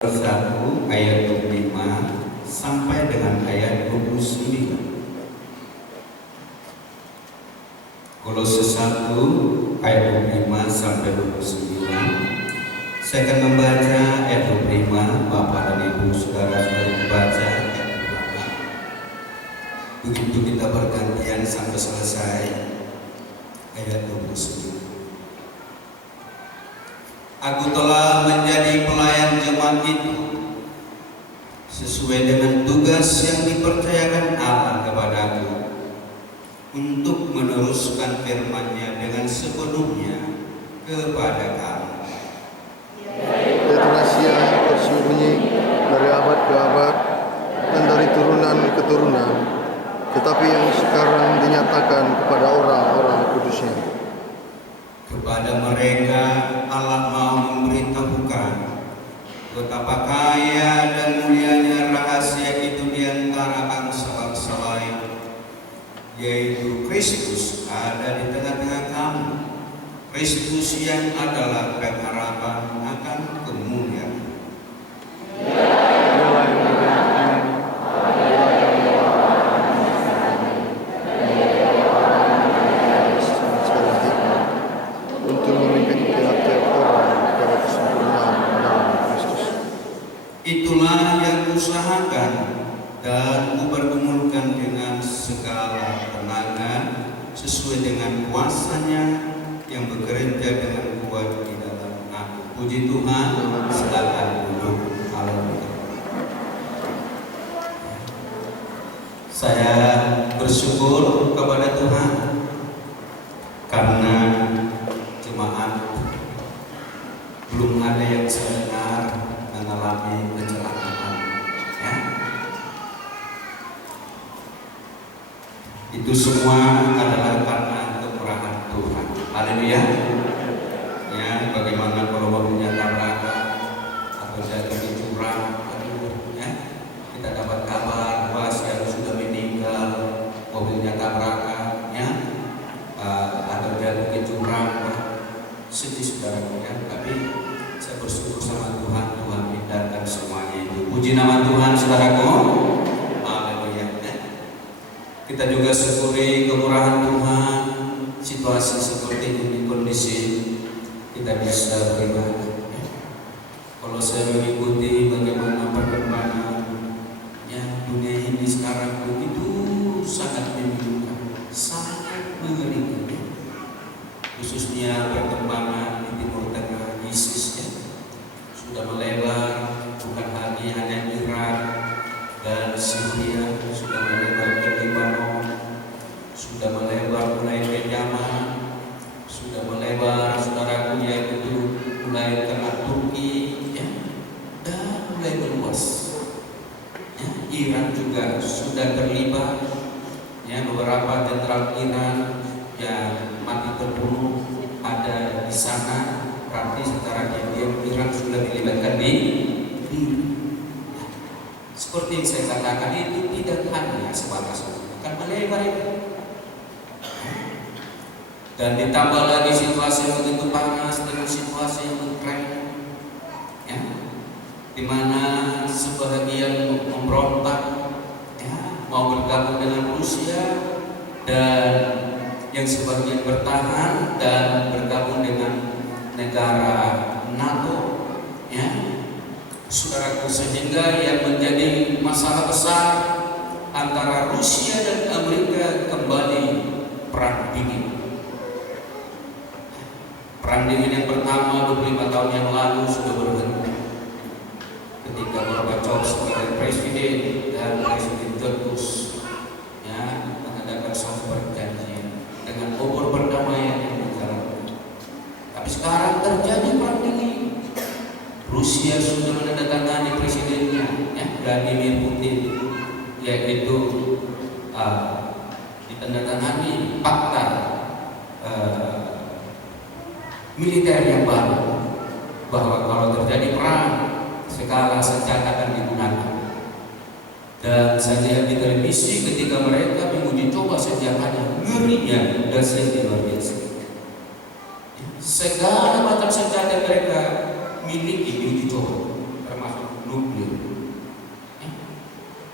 1 ayat 25 sampai dengan ayat 29. Kolose 1 ayat 25 sampai 29. Saya akan membaca ayat 25, Bapak dan Ibu saudara-saudari membaca ayat 28. Begitu kita bergantian sampai selesai ayat 29. Aku telah menjadi pelayan jemaat itu sesuai dengan tugas yang dipercayakan Allah kepadaku untuk meneruskan firman-Nya dengan sepenuhnya kepada kamu. Yaitu rahasia yang tersembunyi dari abad ke abad dan dari turunan ke turunan, tetapi yang sekarang dinyatakan kepada orang-orang kudusnya. Kepada mereka Allah mau memberitahukan betapa kaya dan mulianya rahasia itu di antara bangsa-bangsa lain, yaitu Kristus ada di tengah-tengah kamu. Kristus yang adalah pengharapan akan kemuliaan. Itulah yang kuusahakan dan kupergumulkan dengan segala tenaga sesuai dengan kuasa-Nya yang bekerja dengan kuat di dalam aku. Puji Tuhan, silakan duduk. Haleluya. Saya bersyukur kepada Tuhan karena jemaat belum ada yang saya dengar mengalami kecelakaan, ya. Itu semua adalah karena kemurahan Tuhan. Haleluya. Ya, bagaimana kalau mobilnya tabrakan atau jatuh di jurang, ya, kita dapat kabar bahwa yang sudah meninggal mobilnya tabrakan, ya, atau jatuh di jurang, sedih saudaraku, ya. Tapi saya bersyukur sama Tuhan, Tuhan hindarkan semuanya itu. Puji nama Tuhan, saudaraku. Haleluya. Kita juga syukuri kemurahan Tuhan. Situasi seperti ini, kondisi kita bisa beribadah. Kalau saya mengikuti bagaimana perkembangan ya dunia ini sekarang begitu sangat membingungkan, sangat mengerikan, khususnya perkembangan di Timur Tengah. ISIS ya, sudah melebar, bukan lagi hanya Irak dan Syria, sudah melebar ke Lebanon, sudah melebar mulai ke Yaman, sudah melebar saudaraku yaitu mulai ke Turki, ya, dan mulai meluas. Ya, Iran juga sudah terlibat, ya, beberapa jenderal Iran yang mati terbunuh ada di sana. Berarti secara diam Iran sudah dilibatkan di seperti yang saya katakan itu tidak hanya sebatas akan melebar itu. Dan ditambah lagi situasi yang begitu panas dengan situasi yang Ukraina, ya, di mana sebagian memberontak, ya, mau bergabung dengan Rusia dan yang sebagian bertahan dan bergabung dengan negara NATO, ya, saudaraku, sehingga yang menjadi masalah besar antara Rusia dan Amerika kembali perang dingin. Perang dingin yang pertama 25 tahun yang lalu sudah berhenti ketika Gorbachev sebagai presiden dan Presiden George Bush, ya, mengadakan suatu perjanjian dengan obor perdamaian yang berjalan. Tapi sekarang terjadi perang dingin. Rusia sudah menandatangani presidennya, ya, Vladimir Putin, yaitu ditandatangani fakta militer yang baru, bahwa kalau terjadi perang segala senjata akan digunakan. Dan saya lihat di televisi ketika mereka menguji coba senjatanya, ngerinya dan luar biasa. Segala macam senjata mereka miliki diuji coba, termasuk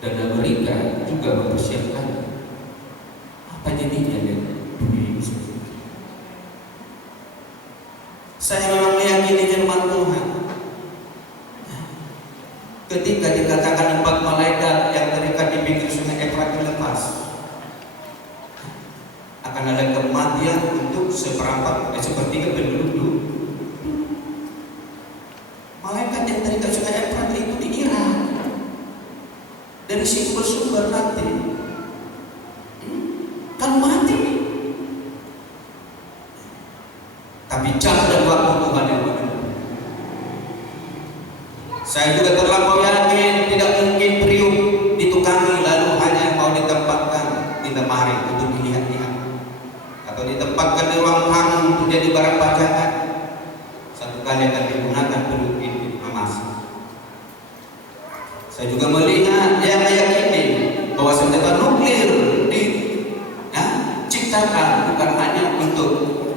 dan Amerika juga mempersiapkan. Apa jadinya dengan dunia ini? Saya memang meyakini firman Tuhan. Ketika dikatakan 4 malaikat yang terikat di pinggir sungai Efrat dilepas, akan ada kematian untuk sepertiga penduduk. Malaikat yang terikat sungai Efrat itu di Irak. Dari situ bersumber nanti kan mati. Tapi jam dan waktu Tuhan yang menentukan. Saya juga terlampau yakin tidak mungkin periuk ditukangi lalu hanya mau ditempatkan di lemari untuk dilihat-lihat, atau ditempatkan di ruang tamu untuk jadi barang pajangan. Satu kali akan digunakan periuk itu memasak. Saya juga melihat yang meyakini bahwa senjata nuklir diciptakan bukan hanya untuk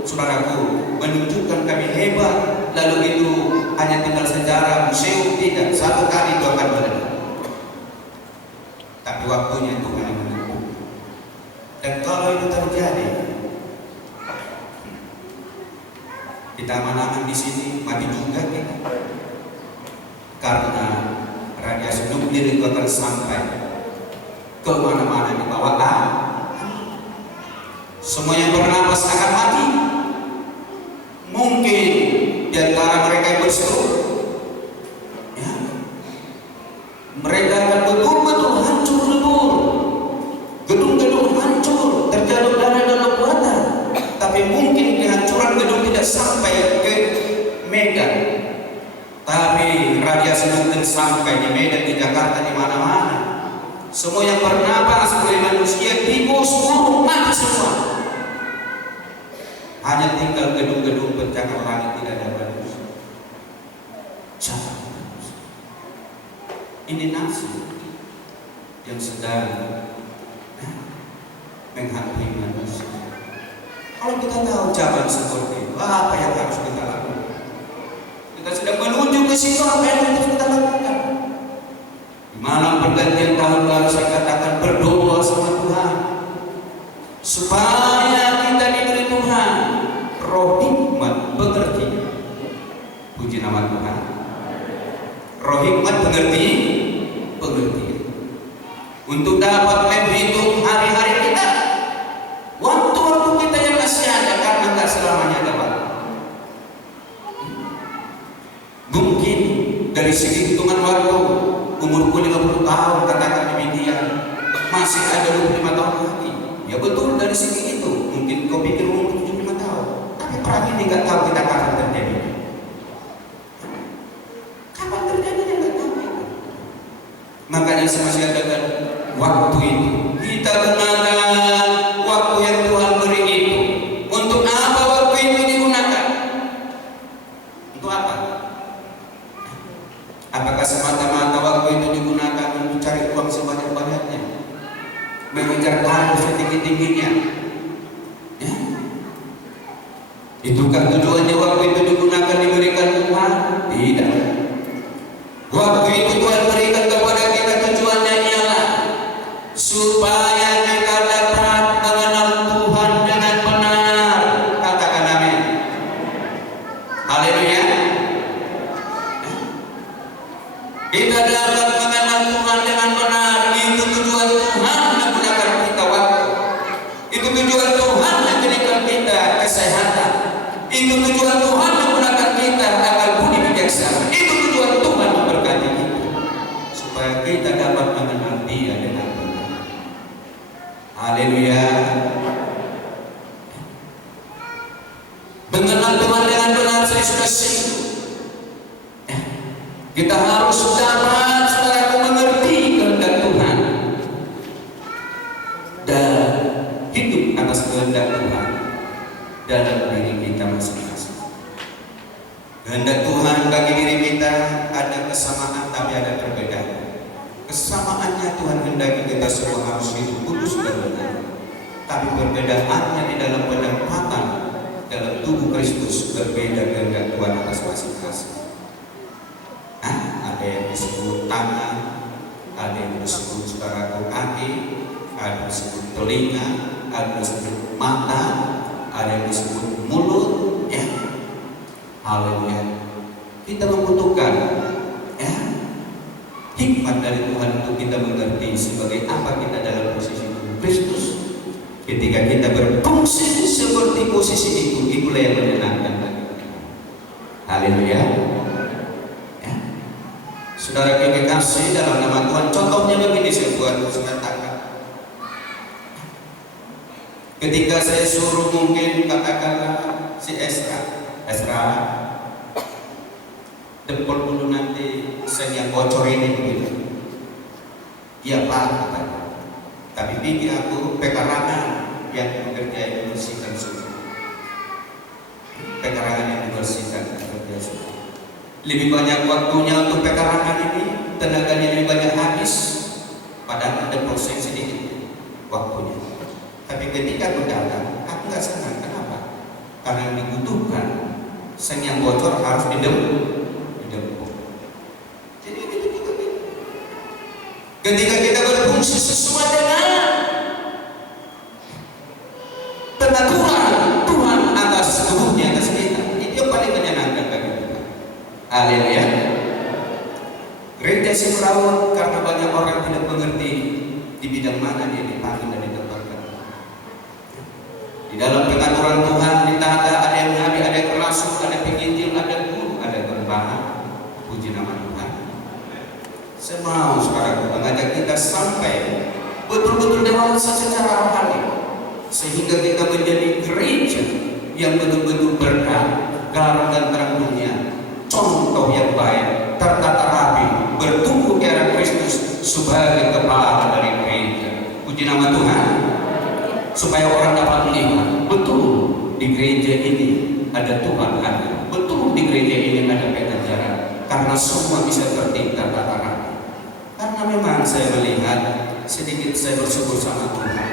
saudaraku menunjukkan kami hebat, lalu itu hanya tinggal sejarah museum, tidak, satu kali itu akan meledak. Tapi waktunya Tuhan yang menentukan. Dan kalau itu terjadi, kita aman-aman di sini, mati juga kita. Karena radiasi nuklir itu akan sampai ke mana-mana di bawah semua yang bernapas akan mati. Mungkin di antara mereka yang berseru, ya, mereka akan betul-betul hancur lebur, gedung-gedung hancur, terjatuh darah dan lebuatan. Tapi mungkin kehancuran gedung tidak sampai ke Medan, tapi radiasi nuklir sampai di Medan, di Jakarta, di mana-mana. Semua yang bernapas oleh manusia tikus, burung, mati semua. Hanya tinggal gedung-gedung pencakar langit, tidak ada manusia. Ini nasib yang sedang menghantui manusia. Kalau kita tahu zaman seperti itu, apa yang harus kita lakukan? Kita sedang menuju ke situ, apa yang harus kita lakukan? Di malam pergantian tahun baru saya katakan berdoa sama Tuhan supaya kita diberi Tuhan roh hikmat pengertian. Puji nama Tuhan. Roh hikmat pengertian untuk dapat menghitung hari-hari kita, waktu-waktu kita yang masih ada, karena nggak selamanya dapat. Mungkin dari segi hitungan waktu, umurku 50 tahun, katakan demikian, masih ada 25 tahun lagi. Ya betul, dari segi itu mungkin kau pikir umur 75 tahun, tapi perang ini nggak tahu kita kapan terjadi. Kapan terjadinya nggak tahu. Makanya semasa ada waktu itu kita gunakan waktu yang Tuhan beri itu. Untuk apa waktu itu digunakan? Untuk apa? Apakah semata-mata waktu itu digunakan untuk cari uang sebanyak-banyaknya, mengejar karir setinggi-tingginya? Ya? Itukah tujuannya waktu itu digunakan, diberikan Tuhan? Tidak. Waktu itu Tuhan berikan kepada kita, tujuannya ialah supaya kita dapat mengenal Tuhan dengan benar. Katakan amin. Haleluya. Kita dapat mengenal Tuhan dengan benar. Itu tujuan Tuhan menggunakan kita waktu. Itu tujuan Tuhan memberikan kita kesehatan. Itu tujuan Tuhan menggunakan kita akal budi bijaksana. Itu tujuan Tuhan memberkati kita supaya kita dapat mengenal Dia dengan benar. Haleluya. Mengenal Tuhan dengan benar, saya sudah singgung. Kita harus dapat, saudaraku, mengerti kehendak Tuhan dan hidup atas kehendak Tuhan dalam diri kita masing-masing. Kehendak Tuhan bagi diri kita ada kesamaan tapi ada perbedaan. Kesamaannya Tuhan hendaki kita semua harus hidup kudus dan benar. Tapi perbedaannya di dalam penempatan dalam tubuh Kristus berbeda kehendak Tuhan atas masing-masing. Ada yang disebut tangan, ada yang disebut saudaraku kaki, ada yang disebut telinga, ada yang disebut mata, ada yang disebut mulut, ya. Haleluya. Kita membutuhkan, ya, hikmat dari Tuhan untuk kita mengerti sebagai apa kita dalam posisi Kristus. Ketika kita berfungsi seperti posisi itu, itulah yang menyenangkan. Haleluya. Ya. Saudara yang kekasih dalam nama Tuhan, contohnya begini saya katakan. Ketika saya suruh mungkin katakanlah si Esra, tempel dulu nanti saya yang bocor ini begitu. Iya Pak, katanya. Tapi pikir aku pekarangan yang mengerjai membersihkan suci. Pekarangan yang dibersihkan bekerja suci. Lebih banyak waktunya untuk pekarangan ini, tenaganya lebih banyak habis. Padahal ada proses sedikit waktunya. Tapi ketika aku datang, aku nggak senang. Kenapa? Karena yang dibutuhkan seng yang bocor harus didempul. Jadi itu juga gitu. Ketika kita berfungsi sesuai dengan pengaturan Tuhan atas tubuhnya, atas kita, itu yang paling menyenangkan bagi kita. Haleluya. Gereja Semrawut karena banyak orang tidak mengerti di bidang mana dia dipanggil dan ditempatkan. Di dalam pengaturan Tuhan ditata, ada yang nabi, ada yang rasul, ada penginjil, ada guru, ada gembala. Puji nama Tuhan. Saya mau sekarang mengajak kita sampai betul-betul dewasa secara rohani, sehingga kita menjadi gereja yang betul-betul berkah, garam dan terang dunia, contoh yang baik, tertata rapi, bertumbuh ke arah Kristus sebagai kepala dari gereja. Puji nama Tuhan. Supaya orang dapat melihat betul di gereja ini ada Tuhan ada, betul di gereja ini ada pengajaran, karena semua bisa tertib dan tata rapi. Karena memang saya melihat sedikit saya bersyukur sama Tuhan,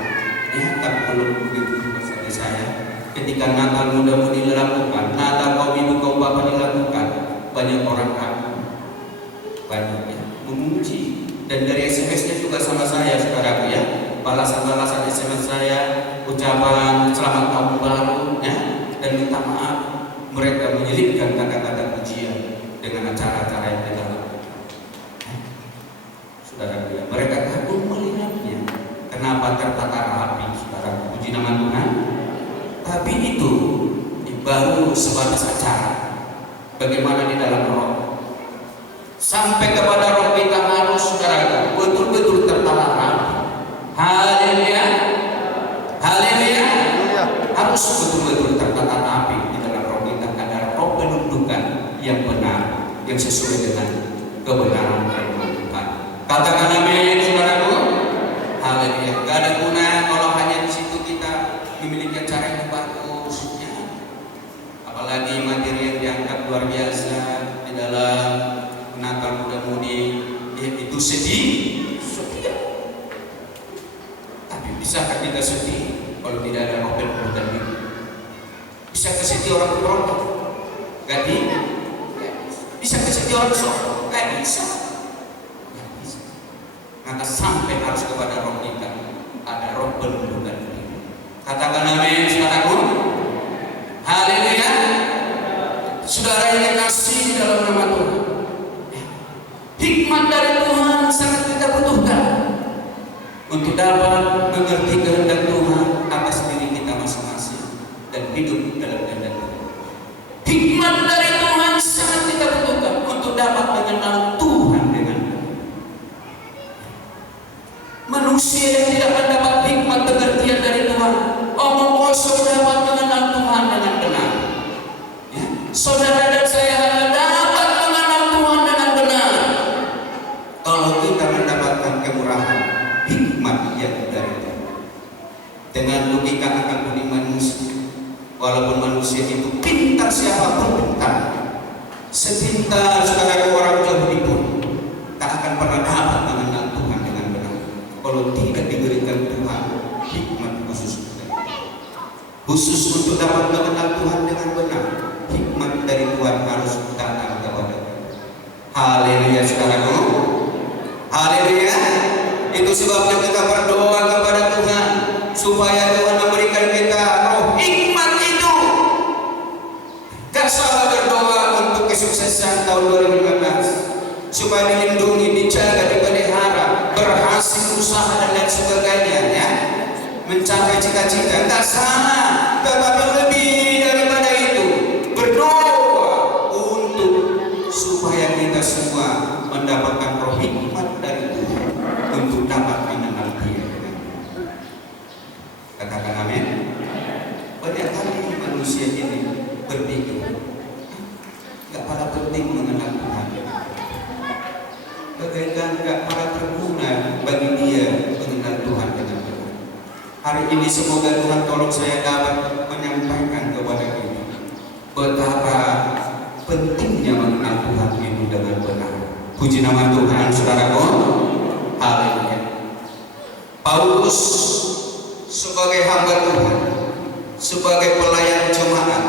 ya, tapi belum begitu juga seperti saya. Ketika Natal muda-mudi dilakukan, Natal kaum ibu kaum bapak dilakukan, banyak orang kagum, banyak ya, memuji, dan dari SMS-nya juga sama saya, saudaraku ya. Balasan-balasan SMS saya, ucapan selamat tahun baru, ya, dan minta maaf. Mereka menyelipkan kata-kata pujian dengan acara-acara yang kita lakukan. Saudara, mereka kagum melihatnya. Kenapa tertata rapi, saudara? Puji nama Tuhan. Tapi itu baru sebatas acara. Bagaimana di dalam roh? Sampai kepada roh kita harus, saudara, betul-betul tertata rapi. Haleluya. Haleluya. Harus betul-betul tertata rapi di dalam roh kita, ada roh penundukan yang benar, yang sesuai dengan kebenaran firman Tuhan. Katakan amin, saudaraku. Haleluya. Gak ada guna kalau hanya di situ kita memiliki acara yang bagus, ya. Apalagi materi yang diangkat luar biasa di dalam Natal muda-mudi, itu sedih. Bisakah kita sedih kalau tidak ada roh penundukan itu? Bisa kesedih orang berontak? Gak bisa kesedih orang sombong? Gak bisa. Gak bisa. Maka sampai harus kepada roh kita, ada roh penundukan itu. Katakan amin, saudaraku. Haleluya. Saudara yang dikasihi dalam nama Tuhan, hikmat dari Tuhan sangat kita butuhkan untuk dapat mengerti kehendak Tuhan atas diri kita masing-masing dan hidup dalam kehendak Tuhan. Hikmat dari Tuhan sangat kita butuhkan untuk dapat mengenal Tuhan dengan benar. Manusia yang tidak mendapat hikmat pengertian dari Tuhan, omong kosong dapat mengenal Tuhan dengan benar. Ya? Saudara dan saya dapat mengenal Tuhan dengan benar kalau kita mendapatkan kemurahan, hikmat yang dari Tuhan. Dengan logika akal budi manusia, walaupun manusia itu pintar, siapapun pintar, sepintar saudara orang Yahudi pun tak akan pernah dapat mengenal Tuhan dengan benar kalau tidak diberikan Tuhan hikmat khusus untuk dapat mengenal Tuhan dengan benar. Hikmat dari Tuhan harus datang kepada kita. Haleluya, saudaraku. Haleluya. Itu sebabnya kita berdoa kepada Tuhan supaya Tuhan memberikan kita roh hikmat itu. Gak salah berdoa untuk kesuksesan tahun 2015, supaya dilindungi, dijaga, dipelihara, berhasil usaha dan lain sebagainya, ya, mencapai cita-cita. Gak salah, tetapi lebih daripada itu, berdoa untuk supaya kita semua mendapatkan roh hikmat dari Tuhan untuk dapat mengenal Dia. Katakan amin. Banyak kali manusia ini berpikir gak pada penting mengenal Tuhan, bagaikan gak pada berguna bagi dia mengenal Tuhan dengan benar. Hari ini semoga Tuhan tolong saya dapat menyampaikan kepada kita betapa pentingnya mengenal Tuhan itu dengan benar. Puji nama Tuhan, saudaraku. Haleluya. Paulus sebagai hamba Tuhan, sebagai pelayan jemaat,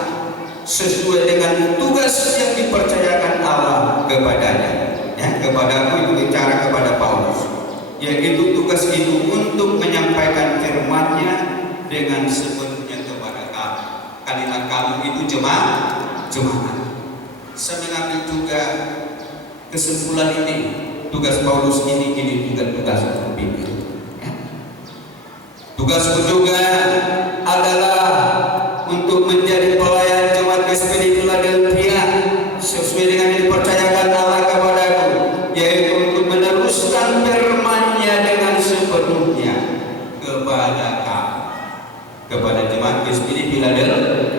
sesuai dengan tugas yang dipercayakan Allah kepadanya, ya, kepadaku itu bicara kepada Paulus, yaitu tugas itu untuk menyampaikan firman-Nya dengan sepenuhnya kepada kamu. Kalimat kamu itu jemaat. Saya mengambil juga kesimpulan ini, tugas Paulus ini juga tugas berpikir. Tugasku juga adalah untuk menjadi pelayan jemaat SPD Philadelphia sesuai dengan yang dipercayakan Allah kepadaku, yaitu untuk meneruskan firman-Nya dengan sepenuhnya kepada kamu, kepada jemaat SPD Philadelphia.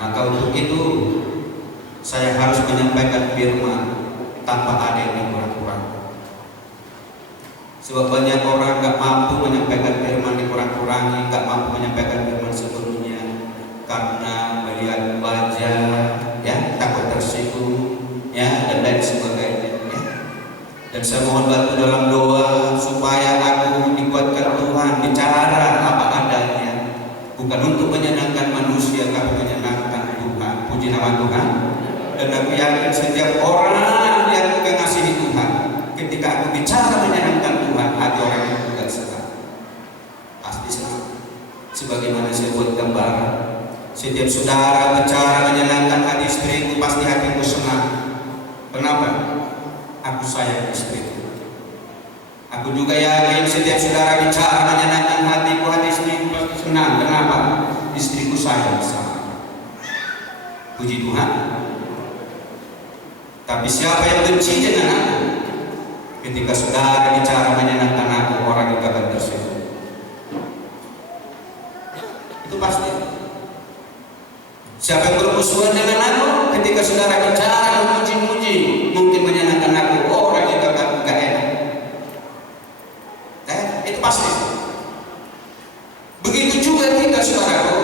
Maka untuk itu saya harus menyampaikan firman tanpa ada yang kurang-kurang. Sebab banyak orang gak mampu menyampaikan firman dikurang-kurangi, gak mampu menyampaikan firman sepenuhnya karena melihat wajah, ya, takut tersinggung, ya, dan lain sebagainya, ya. Dan saya mohon bantu dalam doa supaya aku dikuatkan Tuhan bicara apa adanya, bukan untuk menyenangkan manusia, tapi menyenangkan Tuhan. Puji nama Tuhan. Dan aku yakin setiap orang yang mengasihi Tuhan, ketika aku bicara menyenangkan Tuhan, hati orang itu juga senang, pasti senang. Sebagaimana saya buat gambaran, setiap saudara bicara menyenangkan hati istriku, pasti hatiku senang. Kenapa? Aku sayang istriku. Aku juga yakin setiap saudara bicara menyenangkan hatiku, hati istriku pasti senang. Kenapa? Istriku sayang sama. Puji Tuhan. Tapi siapa yang benci dengan aku, ketika saudara bicara menyenangkan aku, orang itu akan tersinggung. Itu pasti. Siapa yang bermusuhan dengan aku, ketika saudara bicara memuji-muji, mungkin menyenangkan aku, orang itu akan gak enak. Itu pasti. Begitu juga kita, saudaraku.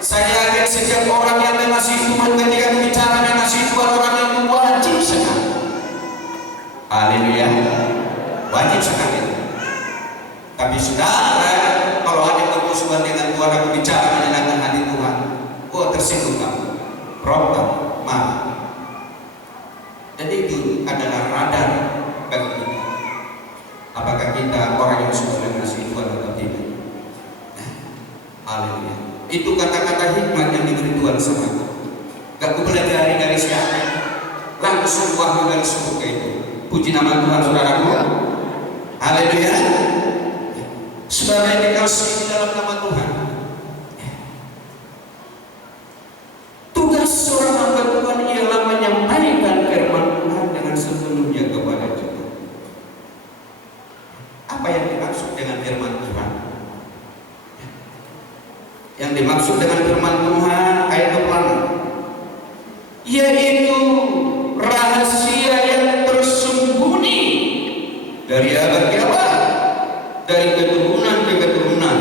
Saya yakin setiap orang yang mengasihi Tuhan, ketika bicara mengasihi Tuhan, orang itu wajib sekali. Haleluya, wajib sekali. Tapi saudara, kalau ada bermusuhan dengan Tuhan, aku bicara menyenangkan hati Tuhan, tersinggung kamu, problem, marah. Jadi itu adalah radar bagi kita. Apakah kita orang yang sudah mengasihi Tuhan atau tidak? Haleluya. Itu kata-kata hikmat yang diberi Tuhan sama aku. Gak ku pelajari dari siapa, langsung wahyu dari surga itu. Puji nama Tuhan, saudaraku. Haleluya. Saudara yang dikasihi di dalam nama Tuhan, tugas seorang hamba Tuhan ialah menyampaikan firman Tuhan dengan sepenuhnya kepada kita. Apa yang dimaksud dengan firman Tuhan? Yang dimaksud dengan firman Tuhan ayat 26, yaitu rahasia yang tersembunyi dari abad ke abad, dari keturunan ke keturunan,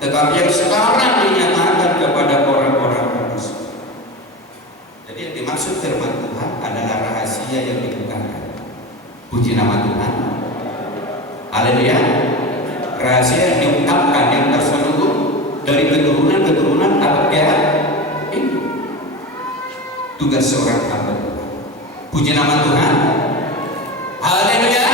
tetapi yang sekarang dinyatakan kepada orang-orang manusia. Jadi yang dimaksud firman Tuhan adalah rahasia yang dibukakan. Puji nama Tuhan. Haleluya. Rahasia yang diungkapkan, yang terselubung dari keturunan-keturunan abad ke abad. Ini tugas seorang hamba Tuhan. Puji nama Tuhan. Haleluya.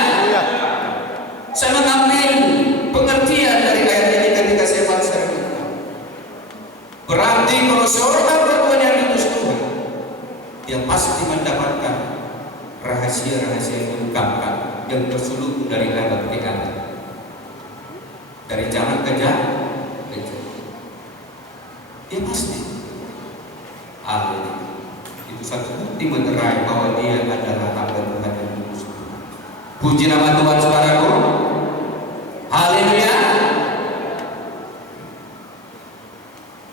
rahasia-rahasia yang diungkapkan yang terselubung dari abad ke abad, dari zaman ke zaman. Dia pasti itu satu bukti menerai bahwa dia adalah hamba Tuhan yang kudus. Puji nama Tuhan, saudaraku. Haleluya.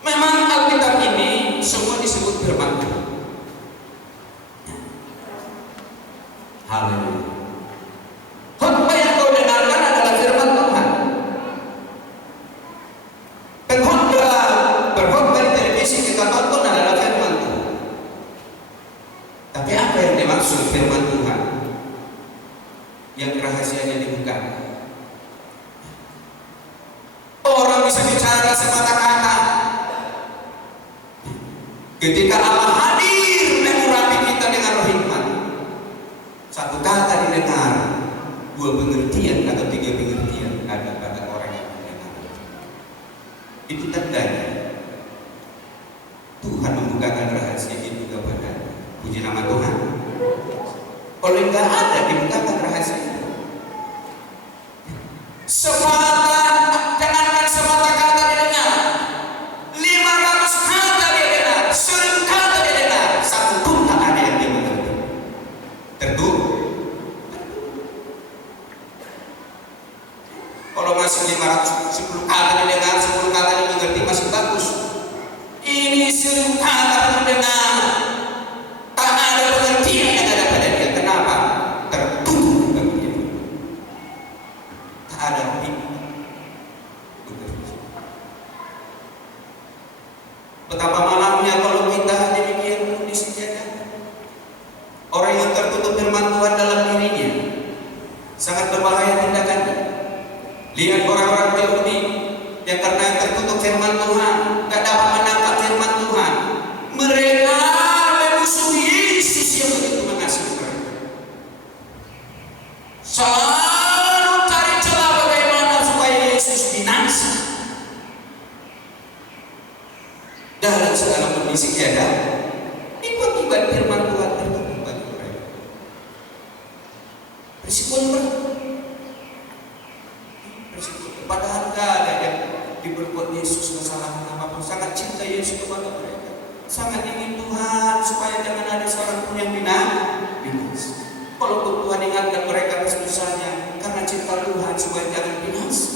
Memang Alkitab ini semua disebut firman Tuhan. Haleluya. Khotbah yang kau dengarkan adalah firman Tuhan. Berkhotbah di televisi kita tonton adalah firman Tuhan. Tapi apa yang dimaksud firman Tuhan yang rahasianya dibuka? Orang bisa bicara semata kata. Ketika Allah hadir mengurapi kita dengan roh hikmat, satu kata didengar, dua pengertian atau tiga pengertian ada pada orang yang mendengar. Itu tandanya Tuhan membukakan rahasia itu kepada. Puji nama Tuhan. Kalau enggak ada dibukakan rahasia itu, jangankan semata kata didengar, 500 kata dia dengar, 1000 kata dia dengar, satu pun tak ada yang dia mengerti. Tentu kalau masih 510 kata didengar, 10 kata dia mengerti masih bagus. Ini 1000 kata mendengar, tak ada pengertian yang ada pada dia. Kenapa? Tertutup bagi dia. Tak ada betapa malamnya kalau kita demikian kondisinya. Orang yang tertutup firman Tuhan dalam dirinya sangat berbahaya tindakannya. Lihat orang-orang Yahudi yang karena tertutup firman Tuhan, tidak dapat menangkap firman Tuhan, mereka memusuhi Yesus yang begitu mengasihi mereka. Selalu cari celah bagaimana supaya Yesus binasa. Dalam segala kondisi ada akibat firman Tuhan tertutup bagi mereka. Risiko berat. Padahal tidak ada yang diperbuat Yesus kesalahan apapun. Sangat cinta Yesus kepada mereka, sangat ingin Tuhan supaya jangan ada seorang pun yang binasa. Walaupun Tuhan ingatkan mereka kesusahannya karena cinta Tuhan supaya jangan binasa,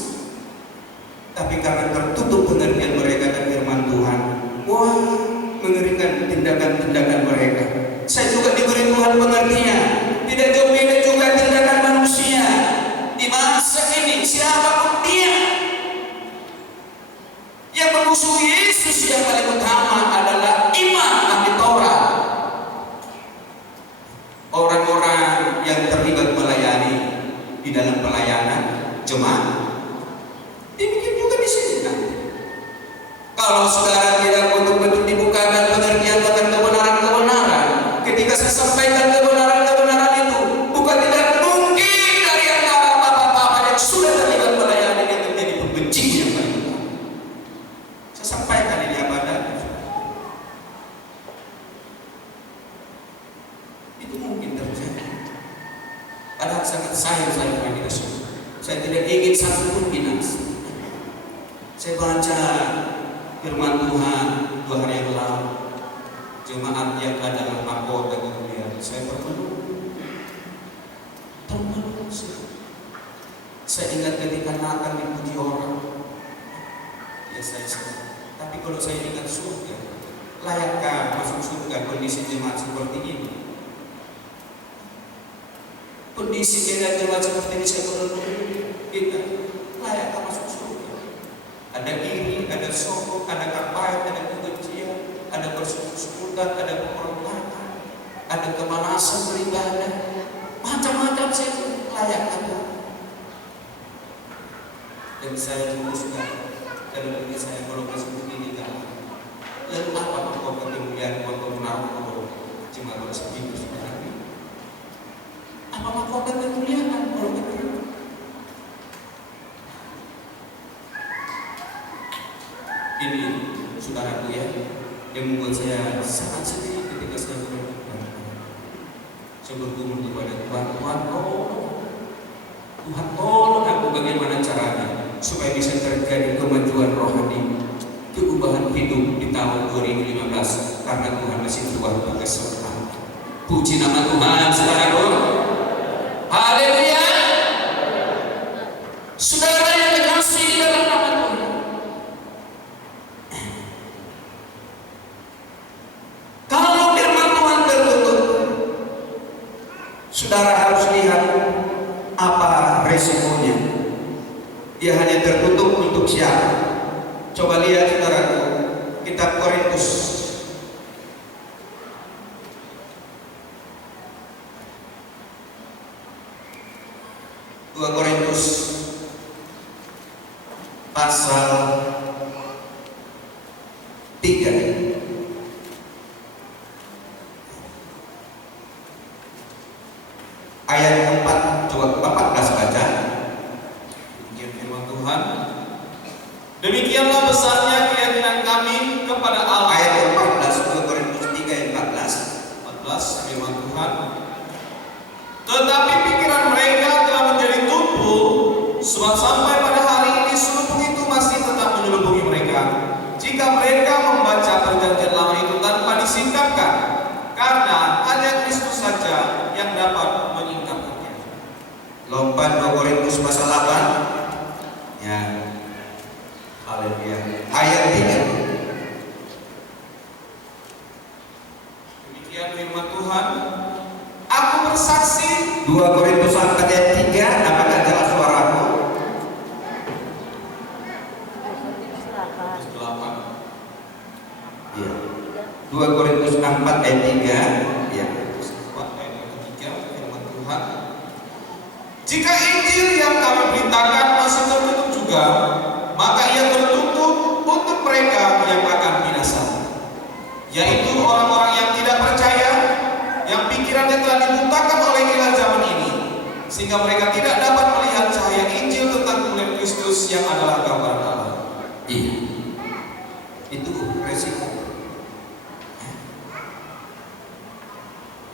tapi karena tertutup pengertian mereka dan firman Tuhan, wah, mengerikan tindakan-tindakan mereka. Saya juga diberi Tuhan pengertian, tidak jauh beda juga tindakan manusia di masa ini. Siapapun dia yang memusuhi Yesus, yang paling utama adalah imam ahli Taurat, orang-orang yang terlibat melayani di dalam pelayanan jemaat. Demikian juga di sini. Kalau saudara tidak betul-betul dibukakan pengertian akan kebenaran-kebenaran, ketika saya sampaikan kebenaran-kebenaran itu, bukan tidak mungkin dari antara bapak-bapak yang sudah terlibat melayani yang menjadi pembenci yang paling utama. Saya sampaikan ini apa adanya. Itu mungkin terjadi. Padahal sangat sayang saya kepada kita semua. Saya tidak ingin satu pun binasa. Saya baca firman Tuhan 2 hari yang lalu, jemaat yang adalah mahkota kemuliaan. Saya termenung. Saya ingat ketika Natal dipuji orang, ya saya sedih. Tapi kalau saya ingat surga, layakkah masuk surga kondisi jemaat seperti ini? Kondisi jemaat seperti ini saya kita layakkah masuk surga? Ada iri, ada sombong, ada kapait, ada kebencian, ada persekutuan, ada pemberontakan, ada kemalasan beribadah, macam-macam saya layak ada. Dan saya tuliskan dalam diri saya kalau masih begini kan, lalu apa mahkota kemuliaan waktu menaruh kalau cuma pada seminggu sebenarnya? Apa mahkota kemuliaan kalau kita? Ini saudaraku ya, yang membuat saya sangat sedih ketika saya berdoa. Coba gumul kepada Tuhan, Tuhan tolong aku bagaimana caranya supaya bisa terjadi kemajuan rohani, keubahan hidup di tahun 2015 karena Tuhan masih Tuhan berkesertaan. Puji nama Tuhan, saudaraku. Haleluya. Saudara yang dikasihi dalam nama Tuhan, kalau firman Tuhan tertutup, saudara harus lihat apa resikonya. Dia hanya tertutup untuk siapa? Coba lihat saudaraku, kitab Korintus pasal 3 ayat 4, coba 14 baca. Demikian firman Tuhan. Demikianlah besarnya keyakinan kami kepada Allah. Ayat 14, 2 Korintus 3 ayat 14 firman Tuhan. Tetapi pikiran mereka telah menjadi tumpul, sebab sampai pada hari ini selubung itu masih tetap menyelubungi mereka. Jika mereka membaca perjanjian lama itu tanpa disingkapkan, karena hanya Kristus saja yang dapat menyingkapkannya. Lompat 2 Korintus pasal 8 ya. Haleluya. Ayat 3. Demikian firman Tuhan. Aku bersaksi. 2 Korintus 4 ayat 3. Apakah jelas suaraku? 8. Iya. 2 Korintus 4 ayat 3. Ya. Ayat yang ketiga, firman Tuhan. Jika Injil yang kami beritakan masih tertutup juga, maka ia tertutup untuk mereka yang akan binasa, yaitu orang-orang yang tidak percaya, yang pikirannya telah dibutakan oleh ilah zaman ini, sehingga mereka tidak dapat melihat cahaya Injil tentang kemuliaan Kristus yang adalah gambaran Allah. Iya. Itu resiko.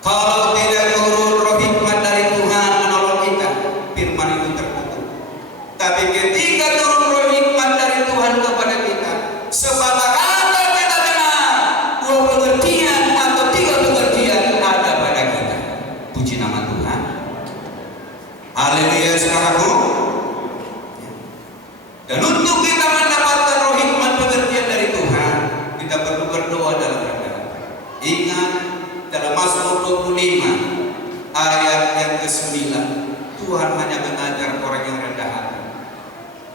Kalau tidak turun roh hikmat dari Tuhan menolong kita, firman itu tertutup. Tapi ketika turun roh hikmat dari Tuhan kepada kita, sebagai kata kita dengar, 2 pengertian atau 3 pengertian ada pada kita. Puji nama Tuhan. Haleluya, saudaraku. Dan untuk kita mendapatkan roh hikmat pengertian dari Tuhan, kita perlu berdoa dalam rendah. Ingat dalam Mazmur 25 ayat yang ke-9, Tuhan hanya mengajar orang yang rendah hati.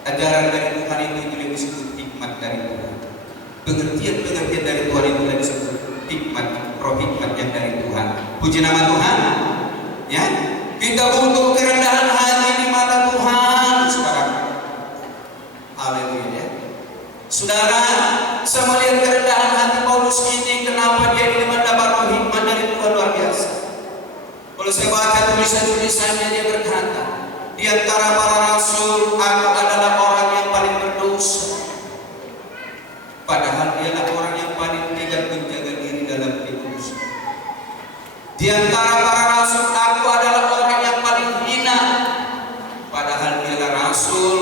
Ajaran dari Tuhan itu juga disebut hikmat dari Tuhan. Pengertian-pengertian dari Tuhan itu disebut hikmat, roh hikmat yang dari Tuhan. Puji nama Tuhan. Ya, kita butuh kerendahan hati di mata Tuhan sekarang. Haleluya ya. Saudara, saya melihat kerendahan hati Paulus ini, kenapa dia mendapat roh hikmat dari Tuhan luar biasa. Kalau saya baca tulisan-tulisannya, dia berkata, di antara para rasul, aku adalah orang yang paling berdosa. Padahal dialah orang yang paling tidak menjaga diri dalam kudus. Di antara para rasul, aku adalah orang yang paling hina. Padahal dialah rasul,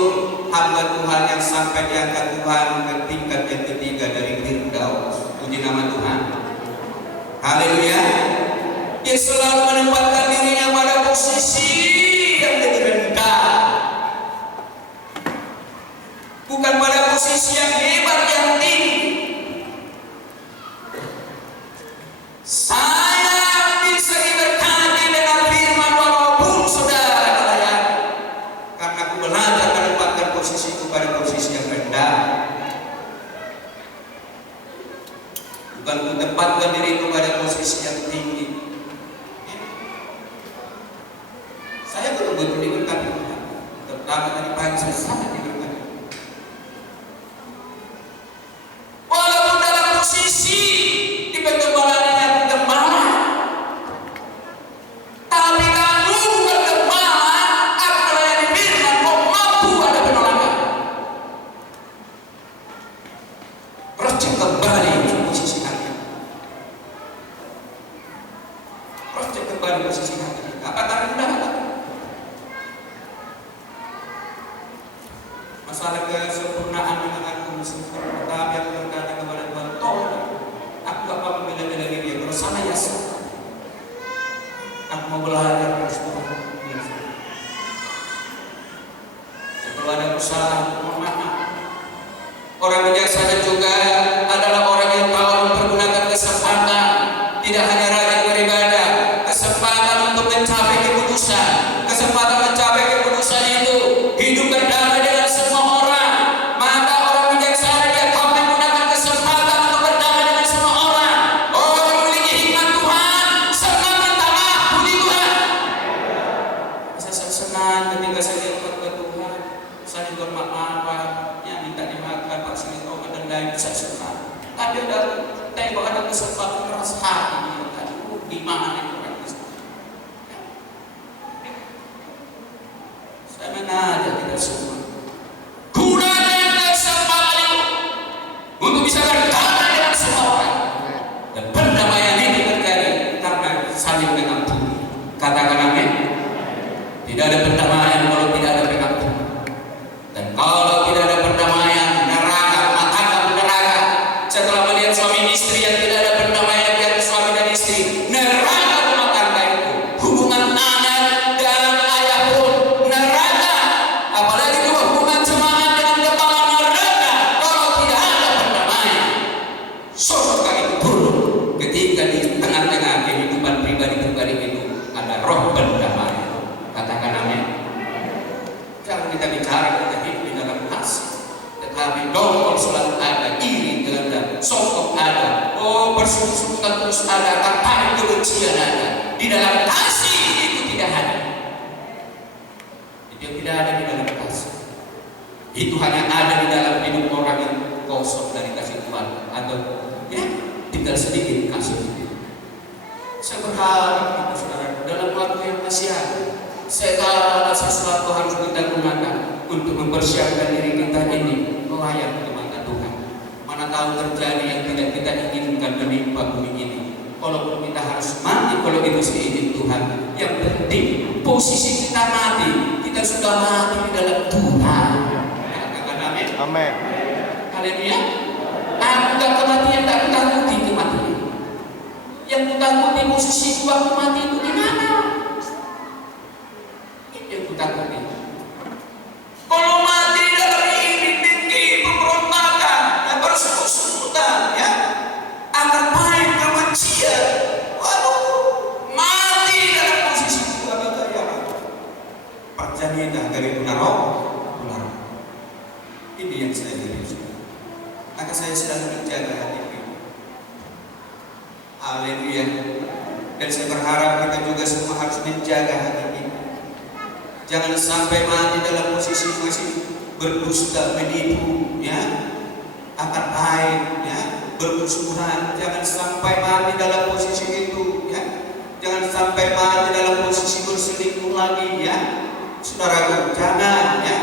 hamba Tuhan yang sampai diangkat Tuhan ke tingkat yang ketiga dari Firdaus. Puji nama Tuhan. Haleluya. Dia selalu menempatkan dirinya pada posisi yang lebih rendah, bukan pada posisi yang hebat yang tinggi. Saya bisa diberkati dengan firman walaupun saudara layak, karena aku belajar menempatkan posisiku pada posisi yang rendah. Bukan menempatkan diriku pada posisi yang tinggi. Saya betul-betul diberkati Tuhan. Terutama tadi pagi saya sangat diberkati. Walaupun dalam posisi di pengembalannya gembala, tapi kamu bukan gembala, aku melayani firman, kau mampu ada penolakan. Rojek kembali posisi hati. Rojek kembali posisi masalah kesempurnaan memang aku sempurna, tetapi aku berkata kepada Tuhan, tolong aku gak apa membela-bela dia. Kalau salah ya salah. Aku mau belajar terus Tuhan. Kalau ada kesalahan, mohon maaf. Orang bijaksana juga adalah orang yang tahu mempergunakan kesempatan, tidak hanya rajin beribadah, kesempatan untuk mencapai kekudusan, kesempatan mencapai kekudusan itu hidup berdamai dengan semua orang. Maka orang bijaksana dia tahu menggunakan kesempatan untuk berdamai dengan semua orang. Orang memiliki hikmat Tuhan, serta minta maaf, puji Tuhan. Saya senang ketika saya lihat kepada Tuhan, saya juga maaf, ya minta dimaafkan Pak Sini Roma dan lain, saya senang. Tapi ada tengok ada kesempatan keras hati, di mana itu orang Kristen? Saya mengajak kita semua, gunakan kesempatan itu untuk bisa berdamai dengan semua orang. Dan perdamaian ini terjadi karena saling mengampuni. Katakan amin. Tidak ada perdamaian kalau tidak ada pengampunan. Dan kalau tidak ada perdamaian, neraka, maka kamu neraka. Setelah melihat suami istri yang tidak ada perdamaian di antara suami dan istri, neraka rumah tangga itu. Hubungan anak dan ayah pun neraka. Apalagi juga hubungan jemaat dengan kepala neraka. Kalau tidak ada perdamaian, surga itu buruk. Ketika di tengah-tengah kehidupan pribadi-pribadi itu ada roh perdamaian. Katakan amin. Jangan kita bicara kita hidup di dalam kasih, tetapi dongkol selalu ada, iri kehendak, songkok ada, bersungguh-sungguh terus ada, tertarik kebencian ada. Di dalam kasih itu tidak ada. Itu tidak ada di dalam kasih. Itu hanya ada di dalam hidup orang yang kosong dari kasih Tuhan, atau ya tinggal sedikit kasih itu. Saya berharap saudara dalam waktu yang masih ada, segala sesuatu harus kita gunakan untuk mempersiapkan diri kita ini layak di mata Tuhan. Mana tahu terjadi yang tidak kita inginkan menimpa bumi ini. Walaupun kita harus mati, kalau itu seizin Tuhan. Yang penting posisi kita mati, kita sudah mati di dalam Tuhan. Katakan amin. Amin. Haleluya. Anggap kematian, tak takuti kematian. Yang takuti posisi waktu mati itu di mana? Yang kutakuti. Kalau mati dalam iri, dengki, pemberontakan, yang bersungguh-sungguhan, ya, akan baik kebencian. Waduh, mati dalam posisi dua kita ya. Perjanjian dari Bunaro. Ini yang saya lihat. Maka saya selalu menjaga hati ini. Haleluya. Dan saya berharap kita juga semua harus menjaga hati ini. Jangan sampai mati dalam posisi masih berdusta, menipu, ya, akan baik, ya, bermusuhan. Jangan sampai mati dalam posisi itu, ya. Jangan sampai mati dalam posisi berselingkuh lagi, ya, saudaraku. Jangan, ya.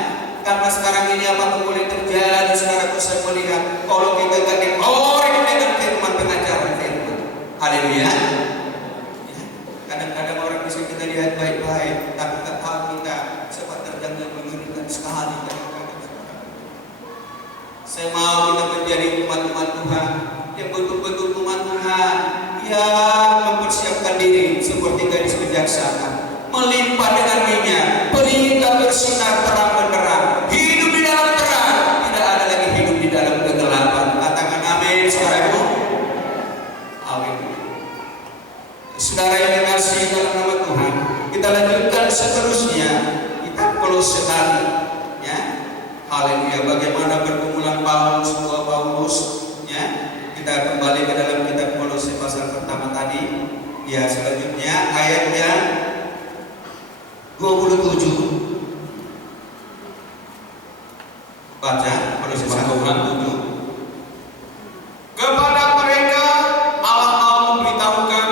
Karena sekarang ini apa boleh terjadi, saudaraku. Saya melihat kalau kita gak dikorek dengan firman pengajaran firman. Haleluya. Kadang-kadang orang bisa kita lihat baik-baik, tapi tak tahu kita sebab terjangkau mengerikan sekali. Saya mau kita menjadi umat-umat Tuhan yang betul-betul umat Tuhan yang mempersiapkan diri seperti gadis bijaksana, melimpah dengan minyak, pelita bersinar terang benderang, hidup di dalam terang, tidak ada lagi hidup di dalam kegelapan. Katakan amin, saudaraku. Amin. Saudara yang dikasihi dalam nama Tuhan, kita lanjutkan seterusnya. Kita close sekali, ya. Haleluya. Bagaimana pergumulan Paulus, doa Paulus, ya. Kita kembali ke dalam kitab Kolose pasal pertama tadi. Ya, selanjutnya ayatnya 27. Baca Kolose 1:7. Kepada mereka Allah mau memberitahukan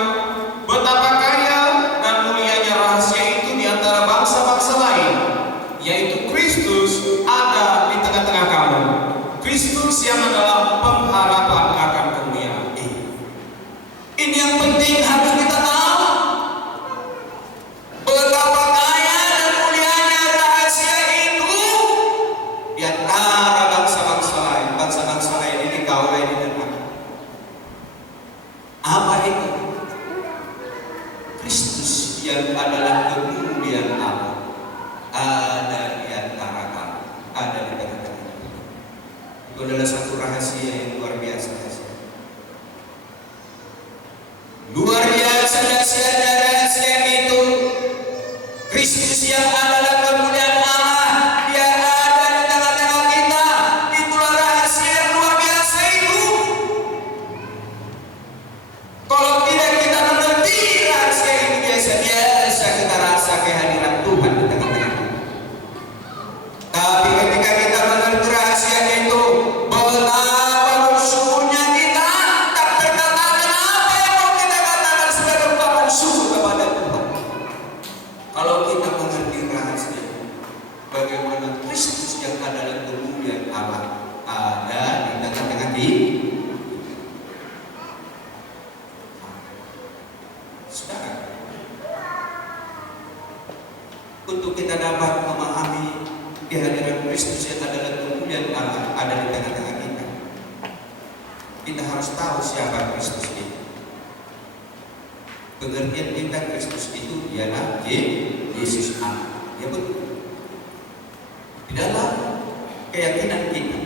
betapa kaya dan mulianya rahasia itu di antara bangsa-bangsa lain, yaitu Kristus ada di tengah-tengah kamu. Kristus yang adalah pengharapan akan kemuliaan. Ini yang penting harus kita tahu. Betapa kaya dan mulia Kristus yang adalah kemuliaan Allah, Dia ada di tengah-tengah kita. Itulah rahasia yang luar biasa itu. Kalau tidak kita mengerti rahasia ini, biasa kita rasa kehadiran Tuhan di tengah-tengah kita. Tapi ketika kita mengerti rahasia itu, betapa bersyukurnya kita. Tak terkatakan apa yang mau kita katakan sebagai ungkapan syukur kepada Tuhan. Kalau kita mengerti rahasia, bagaimana Kristus yang adalah kemuliaan Allah ada di tengah-tengah kita. Saudara, untuk kita dapat memahami kehadiran Kristus yang adalah kemuliaan Allah ada di tengah-tengah kita, kita harus tahu siapa Kristus itu. Pengertian kita Kristus itu ialah Yesus Allah. Ya betul. Di dalam keyakinan kita,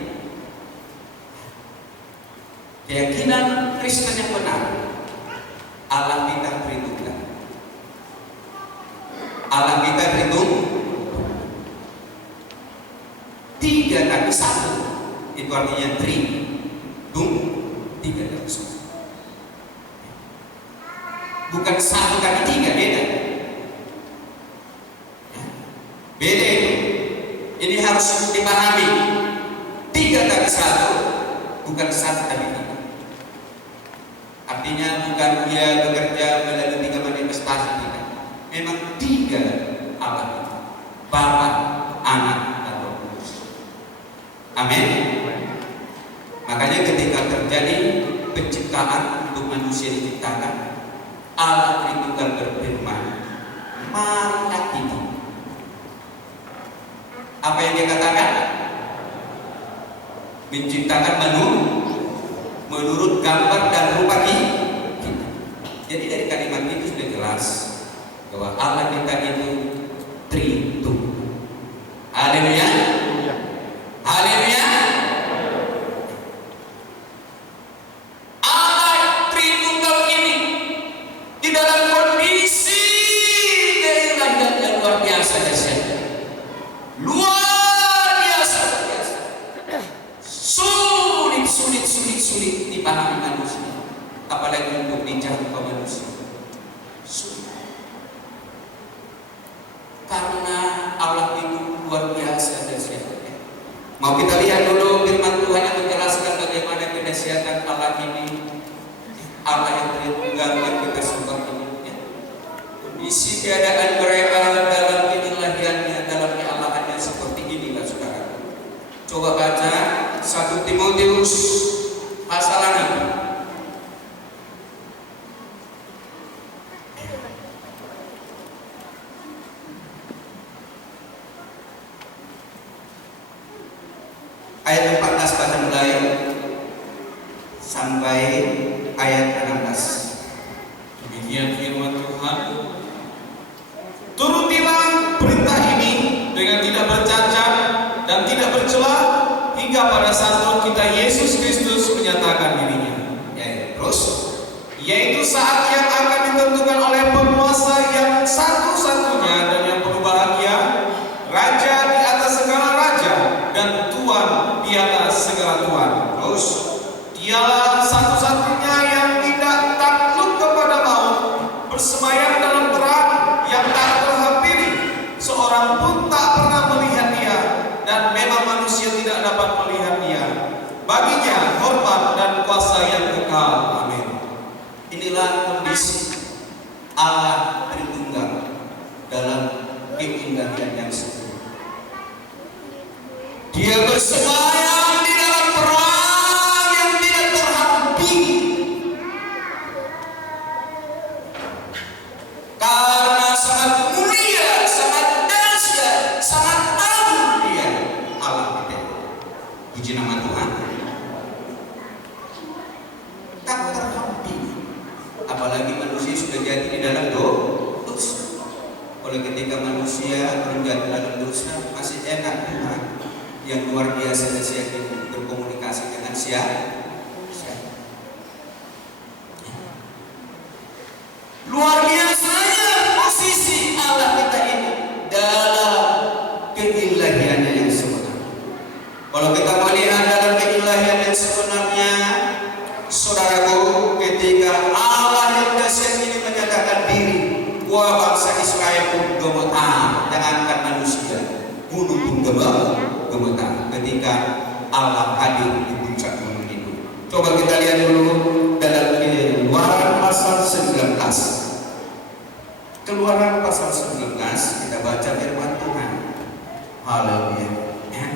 keyakinan Kristen yang benar, Allah kita Tritunggal. Allah kita Tritunggal. Tiga tapi satu. Itu artinya tiga tapi satu. Bukan satu kali tiga, beda. Beda itu. Ini harus dipahami. Tiga kali satu, bukan satu kali tiga. Artinya bukan dia bekerja melalui tiga manifestasi tidak. Memang tiga Allah, Bapa, Anak, dan Roh Kudus. Amin. Makanya ketika terjadi penciptaan untuk manusia diciptakan, Allah Tritunggal berfirman, marilah kita. Apa yang dia katakan? Menciptakan menurut gambar dan rupa kita. Jadi dari kalimat itu sudah jelas bahwa Allah kita itu Tritunggal. Haleluya. Haleluya. Sulit dipahami manusia, apalagi untuk dijangkau manusia. Sulit. Karena Allah itu luar biasa dahsyatnya. Mau kita lihat dulu firman Tuhan yang menjelaskan bagaimana kedahsyatan Allah ini. Allah yang Tritunggal yang kita sembah ini. Kondisi keadaan mereka dalam keilahiannya, dalam keallahannya seperti inilah saudara. Coba baca 1 Timotius pasal 6. Ayat 14 baca mulai sampai ayat 16. Demikian firman Tuhan. Turutilah perintah ini dengan tidak bercacat dan tidak bercela hingga pada saat kita Yesus Kristus menyatakan dirinya. Yaitu saat yang akan ditentukan oleh penguasa yang satu-satunya dan yang penuh bahagia, Raja di atas segala raja dan Tuhan di atas segala Tuhan. Dialah satu-satunya yang tidak takluk kepada maut, bersemayam dalam terang yang tak terhampiri, seorang pun tak pernah melihat dia, dan memang manusia tidak dapat melihat dia. Baginya hormat dan kuasa yang kekal. Amin. Inilah kondisi Allah Tritunggal dalam keindahan yang sempurna. Dia bersemayam di dalam terang yang tidak terhampiri. Karena sangat mulia, sangat dahsyat, sangat agung dia Allah kita. Puji nama Tuhan. Tak terhampiri. Apalagi manusia sudah jadi di dalam dosa. Oleh ketika manusia menjadi dalam dosa, masih enak Tuhan yang luar biasa dahsyat ini berkomunikasi dengan siapa? Luar biasanya posisi Allah kita ini. gemetar ketika Allah hadir di puncak gunung itu. Coba kita lihat dulu dalam Keluaran pasal 19. Keluaran pasal 19, kita baca firman Tuhan. Haleluya. Ya.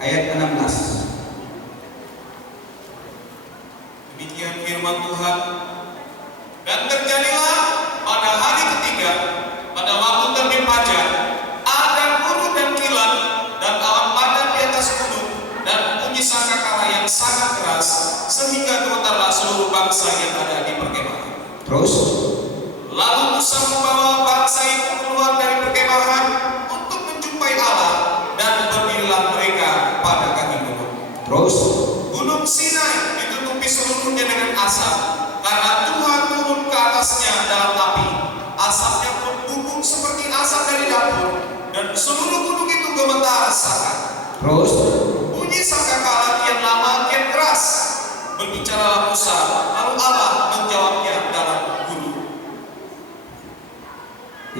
Ayat 16. Demikian firman Tuhan. Dan terjadilah pada hari ketiga, pada waktu terbit fajar, ada guru dan kilat dan awan padat di atas gunung dan bunyi sangkakala yang sangat keras, sehingga gemetarlah seluruh bangsa yang ada di perkemahan. Terus Lalu Musa membawa bangsa itu keluar dari perkemahan untuk menjumpai Allah, dan berdirilah mereka pada kaki gunung. terus Gunung Sinai ditutupi seluruhnya dengan asap, karena Tuhan turun ke atasnya dalam api. Asapnya berbumbung seperti asap dari dapur, dan seluruh gunung itu gemetar sangat. terus Bunyi sangkakala kian lama kian keras. Berbicaralah Musa, lalu Allah menjawabnya dalam gunung.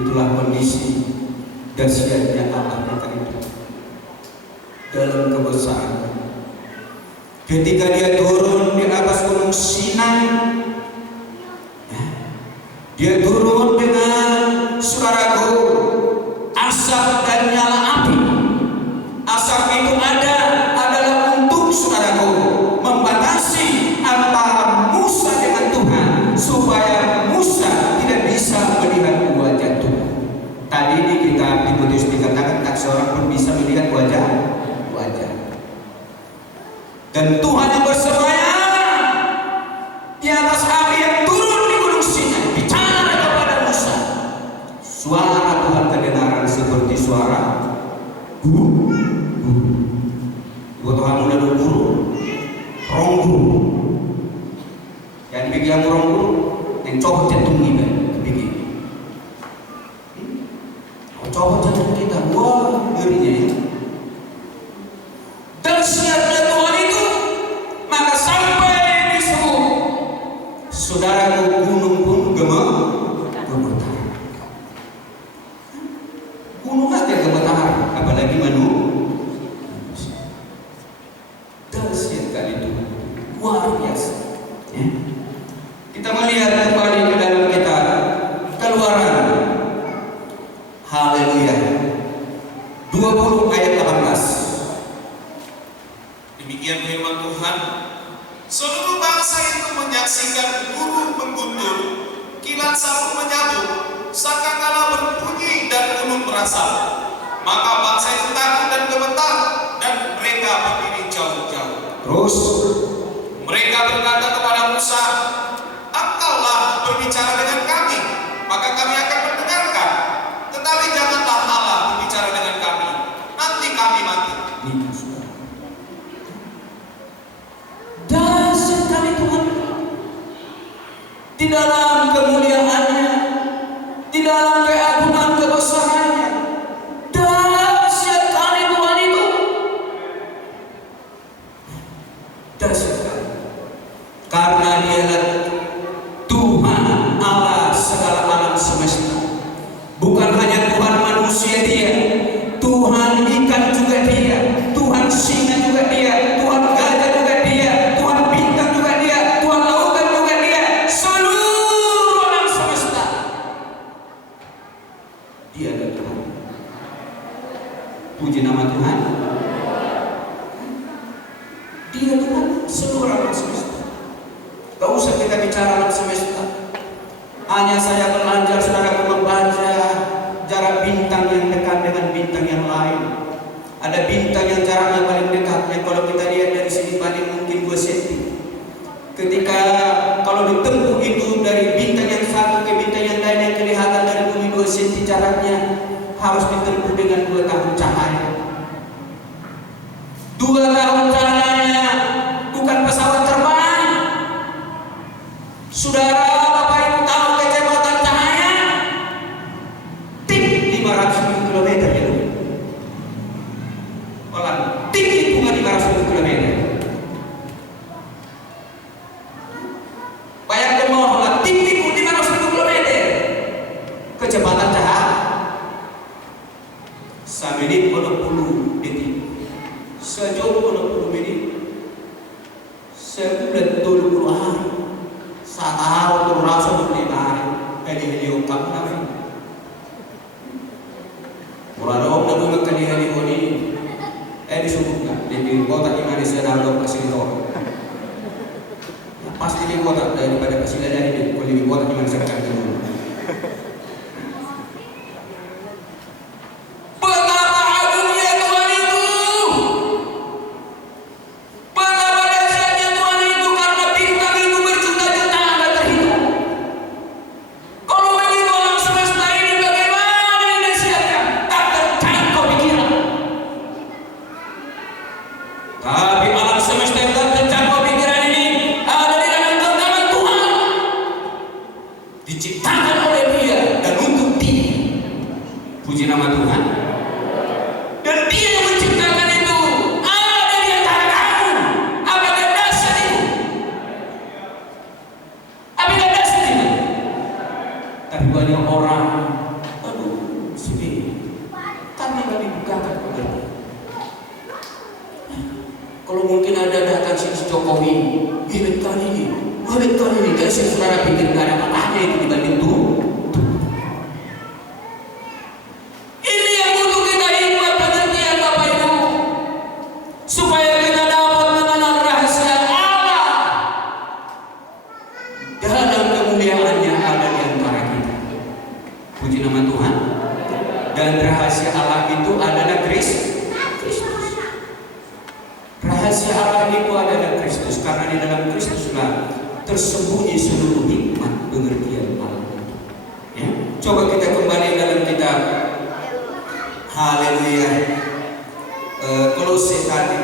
itulah kondisi dahsyatnya Allah kita itu dalam kebesaran. Ketika dia turun di atas gunung Sinai, ya, dia turun dengan saudaraku asap dan nyala api. Asap itu adalah untuk saudaraku membatasi antara Musa dengan Tuhan, supaya Musa tidak bisa melihat wajah Tuhan. Tadi di kitab Timotius dikatakan tak seorang pun bisa melihat wajah. Dan Tuhan yang bersemayam di atas api yang turun di gunung Sinai bicara kepada Musa. Suara Tuhan kedengaran seperti suara guru. Buat Tuhan udah guru, rong guru. Yang dibikin rong guru, yang coba jantung kita, bikin. Coba jantung kita, wah ngerinya ya. Dan siapnya Tuhan itu, maka sampai disebut saudaraku gunung pun gemetar. Gunung aja gemetar, apalagi manusia. Dahsyat kali itu, luar biasa. Ya. Kita melihat kembali ke dalam kitab Keluaran. Haleluya. 20 ayat 18. Demikian firman Tuhan. Seluruh bangsa itu menyaksikan guru mengguntur, kilat sabung menyabut, sangkakala berbunyi dan gunung berasap. Maka bangsa itu takut dan gemetar, dan mereka berdiri jauh-jauh. Terus Mereka berkata kepada Musa, "Engkaulah berbicara dengan kami, maka kami akan mendengarkan. Tetapi janganlah Allah berbicara dengan kami, nanti kami mati." ini saudara. Dahsyat kali Tuhan di dalam kemuliaannya, di dalam keagungan kebesarannya. Dahsyat kali Tuhan itu. Dahsyat kali. Karena dialah Tuhan Allah segala alam semesta. Bukan hanya Tuhan manusia dia, Tuhan ikan juga dia, Tuhan singa juga dia, Tuhan gajah juga dia, Tuhan bintang juga dia, Tuhan lautan juga dia, seluruh alam semesta. Dia adalah Tuhan. Puji nama Tuhan. Dia Tuhan seluruh alam semesta. Gak usah kita bicara alam semesta. Hanya saya belajar saudara membaca jarak bintang yang dekat dengan bintang yang lain. Ada bintang yang jaraknya paling dekat, yang kalau kita lihat dari sini paling mungkin 2 cm. Ketika kalau ditempuh itu dari bintang yang satu ke bintang yang lain yang kelihatan dari bumi 2 cm jaraknya, harus ditempuh dengan 2 tahun cahaya. 2 tahun cahaya bukan pesawat terbang. Saudara, Bapak Ibu tahu kecepatan cahaya? Tik 500 km jauh. Sejauh 20 menit, sebulan 20 hari, setahun tu rasa berlebar, heli-heli kamu nabi. Orang nabi makan heli ini, disebutkan di kota di mana saya dalam pasir roh. Pasti di kota daripada pasir dari itu, kalau di kota di mana saya akan dulu. Kalau mungkin ada datang si Jokowi, hebat kali ini, guys, saudara pikir gak ada matanya itu dibanding tuh. Ini yang butuh kita hikmat pengertian Bapak Ibu, supaya kita dapat mengenal rahasia Allah dalam kemuliaannya ada di antara kita. Puji nama Tuhan. Dan rahasia Allah itu adalah Kristus. Rahasia Allah itu adalah Kristus, karena di dalam Kristuslah tersembunyi seluruh hikmat pengertian Allah. Ya? Coba kita kembali dalam kitab Haleluya, Kolose tadi.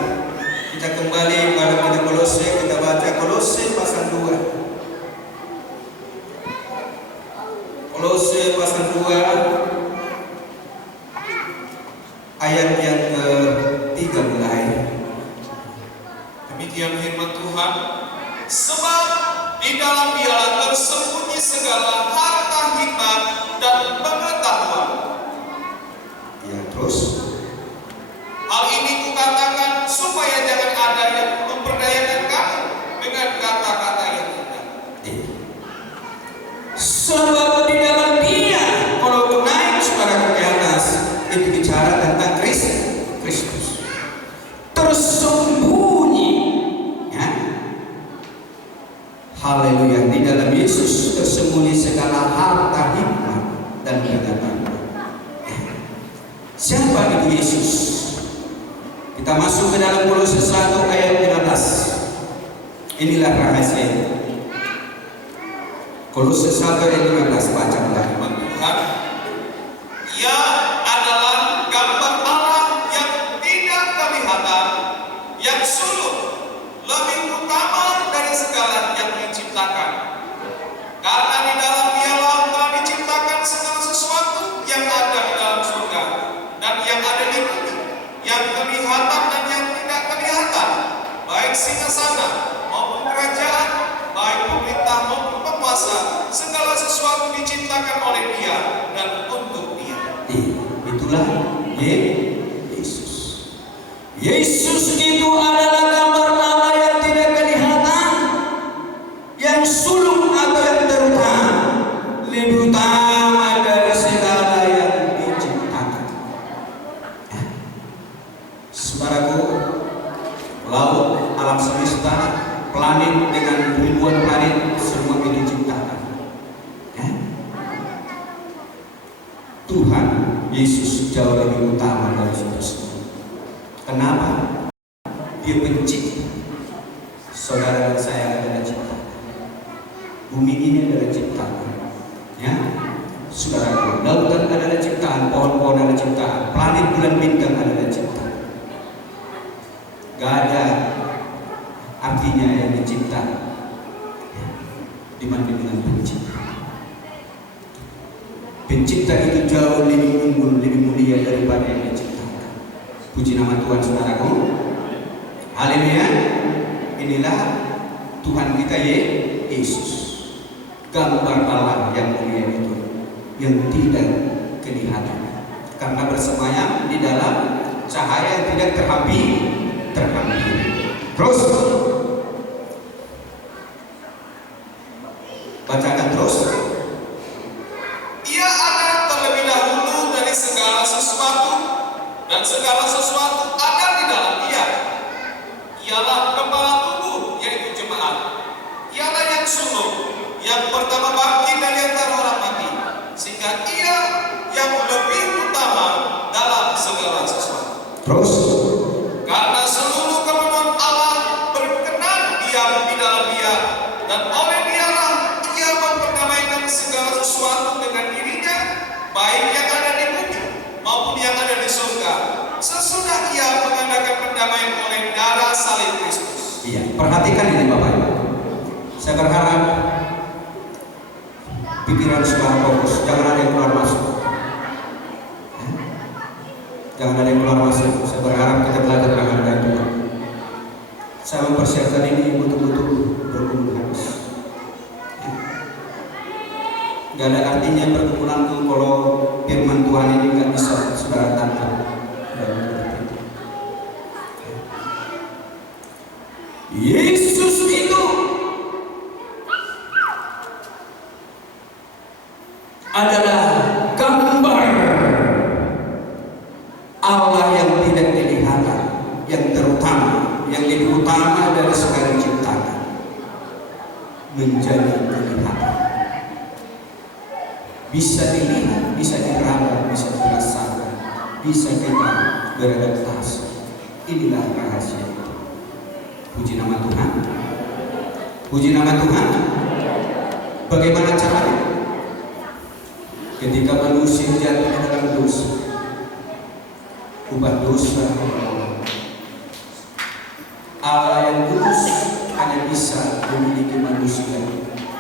Kita kembali pada kitab Kolose, kita baca Kolose pasal 2. Kolose pasal 2 ayat yang ke-13. Demikian firman Tuhan, sebab di dalam Dialah tersembunyi segala harta hikmat dan pengetahuan. Ya, terus Hal ini kukatakan supaya jangan ada yang memperdayakan kamu dengan kata-kata yang indah. sebab di dalam Dia, kalau naik saudara ke atas, itu bicara tentang Kristus tersembunyi. Ya. Haleluya, di dalam Yesus tersembunyi segala harta hikmat dan pengetahuan. Siapa itu Yesus? Kita masuk ke dalam Kolose 1 ayat 15. Inilah rahasia. Kolose 1 ayat 15, baca Firman Tuhan, Ia adalah gambar Allah yang tidak kelihatan, yang sulung, lebih utama dari segala yang diciptakan. Karena di dalam Dialah telah diciptakan segala sesuatu yang ada di dalam surga dan yang ada di bumi, yang kelihatan dan yang tidak kelihatan, baik singgasana maupun kerajaan, baik pemerintah maupun penguasa, segala sesuatu diciptakan oleh Dia dan untuk Dia. Itulah Yesus. Yesus itu adalah gambar Allah yang tidak kelihatan, yang sulung atau yang terutama, lebih utama dari segala yang diciptakan. Saudaraku, laut, alam semesta, planet dengan ribuan planet, semua itu diciptakan. Tuhan Yesus jauh lebih utama dari itu semua. Kenapa? Dia pencipta. Saudara dan saya adalah ciptaan. Bumi ini adalah ciptaan. Ya, saudaraku, lautan adalah ciptaan, pohon-pohon adalah ciptaan, planet, bulan, bintang adalah ciptaan. Gak ada artinya yang dicipta dibanding dengan pencipta. Pencipta itu jauh lebih unggul, lebih mulia daripada yang diciptakan. Puji nama Tuhan, saudaraku. Haleluya. Inilah Tuhan kita Yesus, gambar Allah yang mulia itu, yang tidak kelihatan, karena bersemayam di dalam cahaya yang tidak terhampi Terus bacakan terus. Ia ada terlebih dahulu dari segala sesuatu, dan segala sesuatu ada di dalam Dia. Ialah kepala tubuh, yaitu jemaat. Ialah yang sulung, yang pertama bangkit dari antara orang mati, sehingga Ia yang lebih utama dalam segala sesuatu. Terus Karena seluruh kepenuhan Allah berkenan diam di dalam Dia, dan oleh Dialah Ia memperdamaikan segala sesuatu dengan dirinya, baik yang ada di bumi maupun yang ada di surga, sesudah Ia mengadakan perdamaian oleh darah salib Kristus. iya, perhatikan ini Bapak Ibu. Saya berharap pikiran sudah fokus, jangan ada yang keluar masuk. Jangan ada yang keluar masuk. Saya berharap kita belajar menghargai Tuhan. Saya mempersiapkan ini betul-betul bergumul habis. Gak ada artinya perkumpulan itu kalau firman Tuhan ini nggak bisa saudara tangkap. Yesus itu adalah gambar Allah yang tidak kelihatan, yang terutama, yang lebih utama dari segala ciptaan, menjadi kelihatan. Bisa dilihat, bisa diraba, bisa dirasakan, bisa kita beradaptasi. Inilah rahasia itu. Puji nama Tuhan. Puji nama Tuhan. Bagaimana caranya? Ketika manusia jatuh di dalam dosa, ubah dosa Allah yang kudus hanya bisa memiliki manusia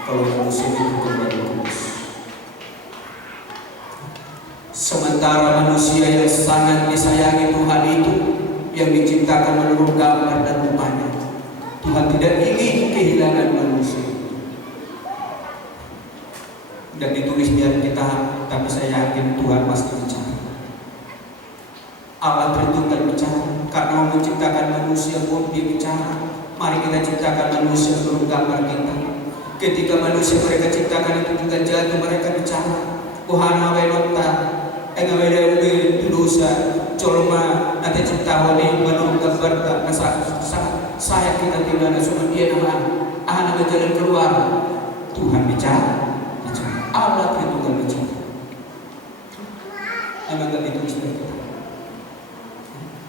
kalau manusia itu kembali kudus. Sementara manusia yang sangat disayangi Tuhan itu, yang diciptakan menurut gambar dan rupanya, Tuhan tidak ingin kehilangan manusia. Dan ditulis di Alkitab, tapi saya yakin Tuhan pasti bicara. Allah perhitungkan bicara, karena menciptakan manusia pun Dia bicara. Mari kita ciptakan manusia menurut gambar kita. Ketika manusia mereka ciptakan itu juga jatuh, mereka bicara. Ohana wenota, engaweda ubi dosa, colma nanti ciptawan menurut gambar tak nasa saya kita tidak ada cuma Dia nama ahana jalan keluar. Tuhan bicara. Allah perhitungkan bicara. Emang gak ditulis dari kita.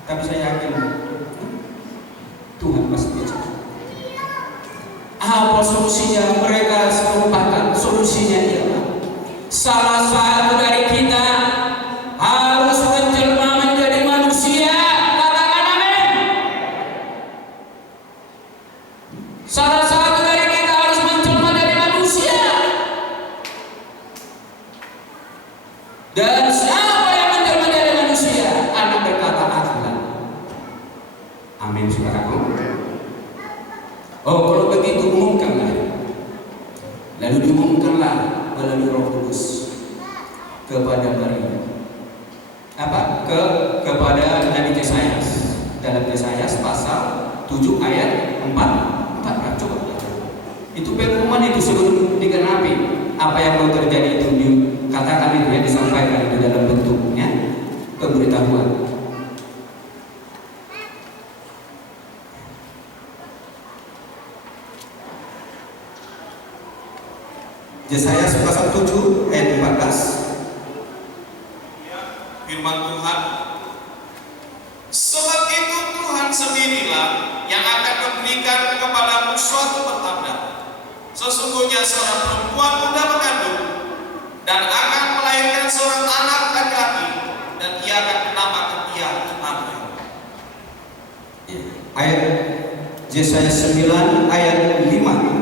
Tapi saya yakin Tuhan pasti bicara. Apa solusinya? Mereka serupakan. Solusinya ialah salah satu dari kita harus menjelma menjadi manusia. Katakan amin. Salah satu dari kita harus menjelma menjadi manusia. Dan siapa yang menjelma menjadi manusia? Anak berkata akhirat. Amin, saudaraku. Oh, kalau begitu umumkanlah. Lalu diumumkanlah melalui Roh Kudus kepada Maria. Apa? Kepada Nabi Yesayas. Dalam Yesayas pasal 7 ayat 4. Coba. Itu pengumuman itu sebelum digenapi. Apa yang mau terjadi itu dikatakan itu ya, disampaikan itu dalam bentuknya pemberitahuan. Yesayas pasal 7 ayat 14. Firman Tuhan, sebab itu Tuhan sendirilah yang akan memberikan kepadamu suatu pertanda. Sesungguhnya seorang perempuan muda mengandung dan akan melahirkan seorang anak laki-laki, dan ia akan menamakan dia Immanuel. Ayat Yesayas 9 ayat 5.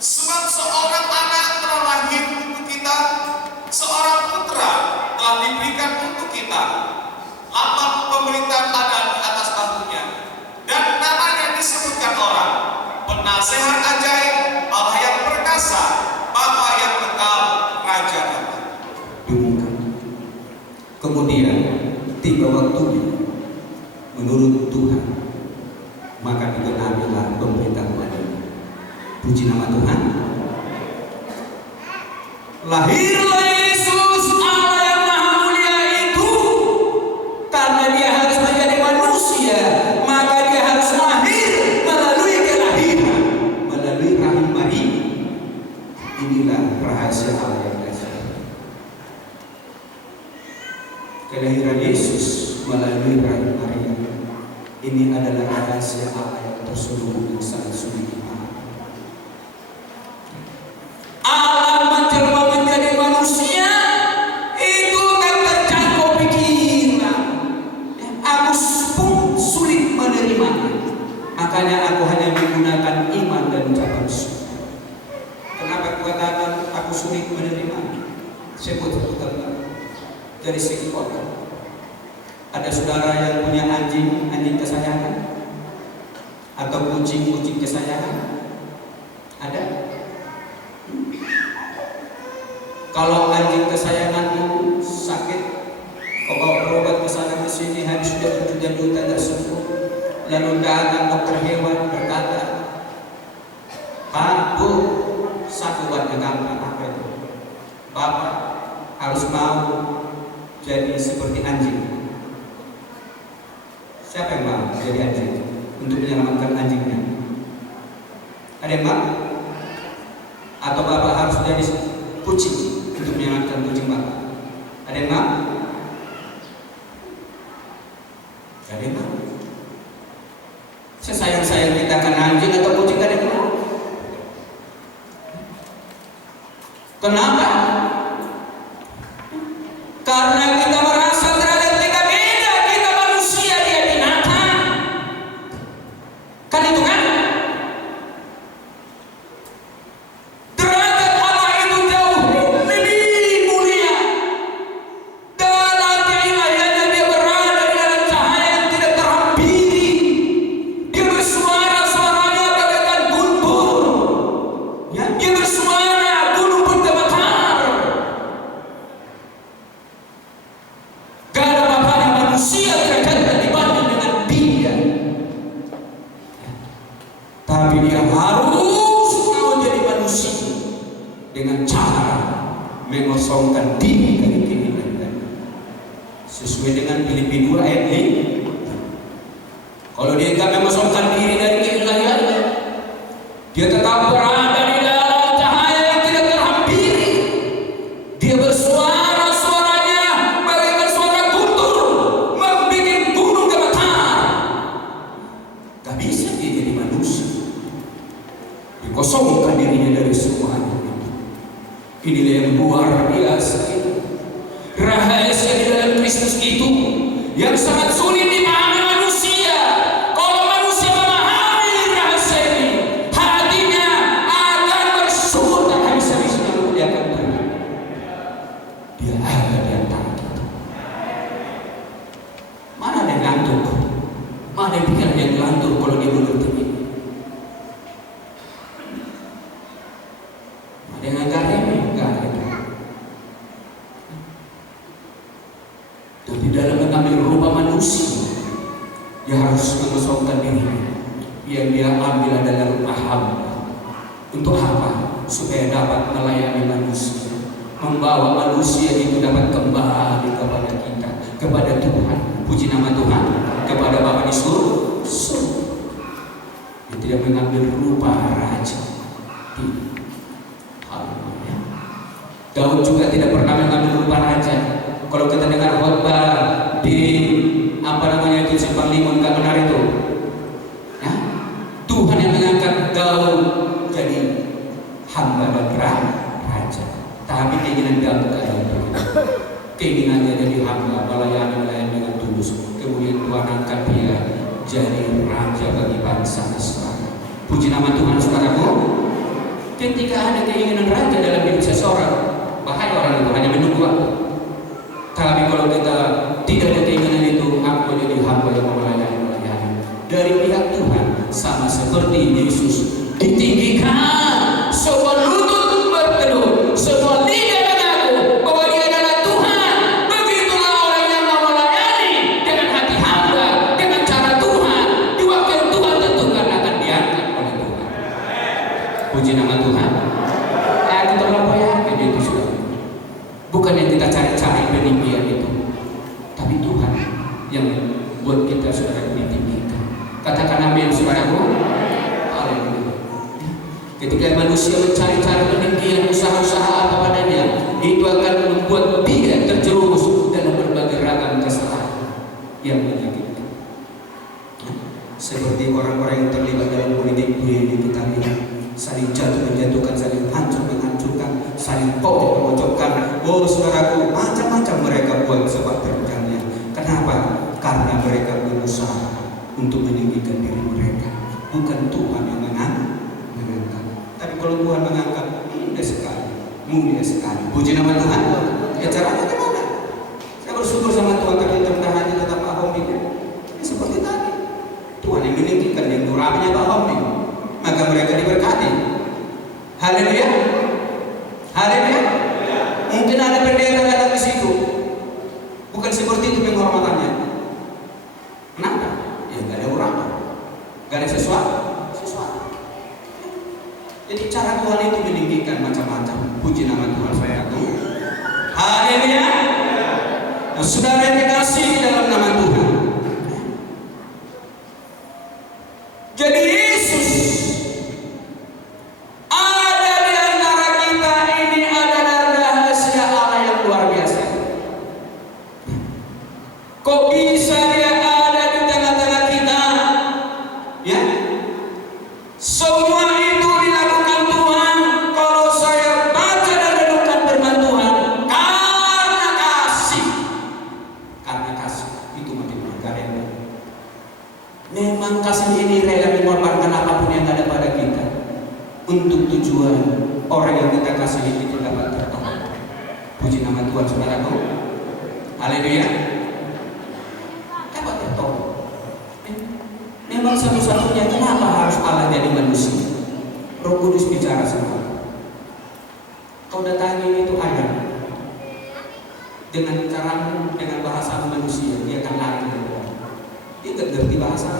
Sebab seorang anak telah lahir untuk kita, seorang putra telah diberikan untuk kita. Lambang pemerintahan ada di atas bahunya, dan namanya disebutkan orang Penasehat Ajaib, Allah yang perkasa, Bapa yang kekal, Raja damai. Kemudian tiba waktunya menurut Tuhan, maka digenapilah pemberitahuan ini. Puji nama Tuhan. Lahirlah Yesus Allah yang Maha Mulia itu karena dia harus menjadi manusia, maka dia harus lahir melalui kelahiran, melalui rahim Maria. Inilah rahasia Allah yang dahsyat. Kelahiran Yesus melalui rahim Maria. Ini adalah rahasia Allah yang terselubung yang sangat sulit dipahami. Allah menjelma menjadi manusia itu tak terjangkau pikiran. Aku pun sulit menerimanya. Makanya aku hanya menggunakan iman dan ucapan syukur. Kenapa katakan aku sulit menerimanya? Sebut dari segi kota. Ada saudara yang punya anjing kesayangan atau kucing kesayangan? Ada? Kalau anjing kesayangan itu sakit, kau bawa berobat ke sana ke sini, habis sudah berjuta-juta tak sembuh, lalu datang dokter hewan berkata, Pak, Bu, satu buat gampang, apa itu? Bapak harus mau jadi seperti anjing. Siapa yang mau jadi anjing untuk menyelamatkan anjingnya? Ada yang mau? Atau Bapak harus jadi kucing untuk menyelamatkan kucing Bapak? Ada yang mau? Ada yang mau? Sesayang-sayang kita akan anjing atau kucing, ada yang mau? Kenapa? Karena kita merasa terhadap kita beda, kita manusia, dia binatang. Kan itu kan? Derajat Allah itu jauh lebih mulia. Dalam keilahiannya dia berada di dalam cahaya yang tidak terhampiri. Dia bersuara, suaranya bagaikan guntur. Ya, dia bersuara, gunung bergemetar. Gak ada bapaknya manusia derajatnya dibanding dengan dia. Tapi dia harus mau jadi manusia dengan cara mengosongkan diri dari keinginan. Sesuai dengan Filipi 2 ayat 5. Kalau dia tidak mengosongkan diri dari keinginannya, dia tetap berada di dalam cahaya yang tidak terhampiri. Dia bersuara, suaranya bagaikan suara guntur, membuat gunung gemetar. Gak bisa dia jadi manusia. Dikosongkan dirinya dari semuanya. Inilah yang luar biasa itu. Rahasia di dalam Kristus itu yang sangat sulit dipahami manusia. Kalau manusia memahami rahasia ini, hatinya akan bersyukur tak habis-habisnya memuliakan Tuhan. Dia ada di antara kita. Mana ada yang ngantuk? Mana yang pikiran yang ngantuk kalau dia mengerti ini? Ada yang agak remeh? Enggak ada. Dan di dalam mengambil rupa manusia, dia harus mengosongkan diri. Yang dia ambil adalah rupa hamba. Untuk apa? Supaya dapat melayani manusia, membawa manusia itu dapat kembali kepada kita, kepada Tuhan. Puji nama Tuhan, kepada Bapa di surga. Dia tidak mengambil rupa raja. Haleluya. Daud juga tidak pernah mengambil rupa raja. Kalau kita dengar khotbah di itu simpang limun, nggak benar itu. Ya? Tuhan yang mengangkat Daud jadi hamba dan raja. Tapi keinginan Daud keinginannya jadi hamba, melayani dengan tulus. Kemudian Tuhan angkat dia jadi raja bagi bangsa Israel. Puji nama Tuhan, saudaraku. Ketika ada keinginan raja dalam hidup seseorang, bahaya orang itu hanya menunggu waktu. Tapi kalau kita tidak ada keinginan itu, aku jadi hamba yang melayani dari pihak Tuhan, sama seperti Yesus ditinggikan, semua lutut berteduh, semua lidah mengaku bahwa Dia adalah Tuhan. Begitulah orang yang mau melayani dengan hati hamba, dengan cara membuat kita saudara ditinggikan. Katakan amin saudaraku. Haleluya. Ketika manusia mencari cara peninggian usaha-usaha apa padanya, itu akan membuat dia terjerumus dalam berbagai ragam kesalahan yang menyakitkan. Seperti orang-orang yang terlibat dalam politik dunia ini kita lihat, saling jatuh menjatuhkan, saling hancur menghancurkan, saling pojok memojokkan. Oh saudaraku, macam-macam mereka buat sebab terjadinya. Kenapa? Karena mereka berusaha untuk meninggikan diri mereka, bukan Tuhan yang mengangkat. Tapi kalau Tuhan mengangkat, indah sekali, mulia sekali. Puji nama Tuhan. Ya caranya gimana? Saya bersyukur sama Tuhan karena rendah hati tetap Pak Homi. Ya, seperti tadi, Tuhan yang meninggikan yang duraminya Pak Homi, maka mereka diberkati. Haleluya. Haleluya. Mungkin ada pendeta datang di situ, bukan seperti itu penghormatannya. Kenapa? Ya nggak ada orang, nggak ada sesuatu. Jadi cara Tuhan itu meninggikan macam-macam. Puji nama Tuhan saya tuh. Haleluya. Nah, saudara yang dikasihi dalam nama Tuhan. Jadi Yesus ada di antara kita ini, adalah rahasia Allah yang luar biasa. Kok bisa dia ada di tengah-tengah kita? Ya. Semua itu dilakukan Tuhan. Kalau saya baca dan renungkan firman Tuhan, karena kasih. Karena kasih itu makin berkarya. Memang kasih ini rela mengorbankan apapun yang ada pada kita untuk tujuan orang yang kita kasihi itu dapat tertolong. Puji nama Tuhan saudaraku. Haleluya. Dapat tertolong. Memang satu-satunya kenapa harus Allah jadi manusia? Roh Kudus bicara sama kau datangi itu ayam dengan caramu, dengan bahasa manusia, dia akan lari dari kau. Dia tidak ngerti bahasa.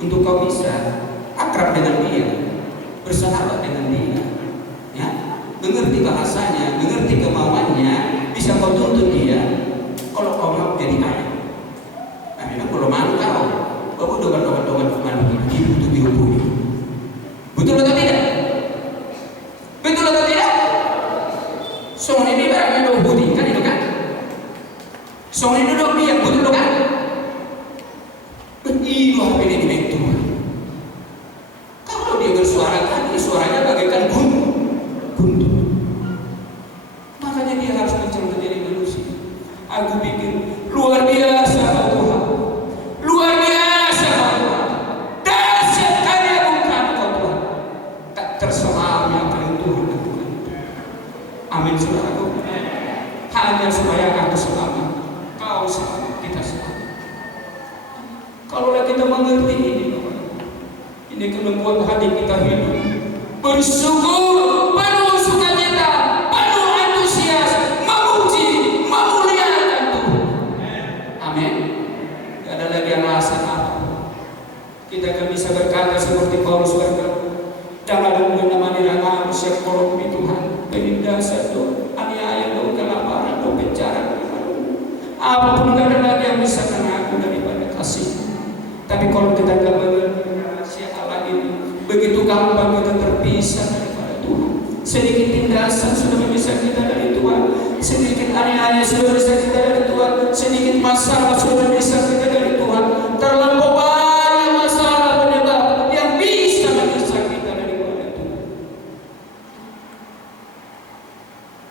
Untuk kau bisa akrab dengan dia, bersahabat dengan dia, ya, mengerti bahasanya, mengerti kemauannya, bisa kau tuntut dia. Kalau kau mau jadi ayam, kalau malu kau dogan hidup untuk dihubungi. Betul atau tidak? Betul atau tidak? Soal ini barangnya dohudi kan itu kan? Soal ini dok dia betul kan? Itu apa ini di Tuhan? Kalau dia bersuara kan, suaranya bagaikan guntur. Makanya dia harus mencoba menjadi manusia. Aku pikir luar biasa Tuhan. Luar biasa Tuhan. Dahsyat karya bukan kau Tuhan. Tak tersoal yang paling Tuhan lakukan. Amin saudaraku. Hanya supaya aku selamat, kau selamat, kita selamat. Kalau kita mengerti ini akan membuat hati kita hidup bersyukur, penuh sukacita, penuh antusias, memuji, memuliakan Tuhan. Amin. Tidak ada lagi alasan apa. Kita akan bisa berkata seperti Paulus berkata, jangan mengenamani rangamu siap korupsi Tuhan, penindasan Tuhan, aniaya Tuhan, kelaparan Tuhan, penjara Tuhan. Apapun tidak ada lagi yang bisa kena aku daripada kasih. Tapi kalau kita tidak mengerti rahasia Allah ini, begitu gampang kita terpisah daripada Tuhan. Sedikit tindasan sudah memisah kita dari Tuhan, sedikit aniaya sudah memisah kita dari Tuhan, sedikit masalah sudah memisah kita dari Tuhan. Terlampau banyak masalah penyebab yang bisa memisah kita daripada Tuhan.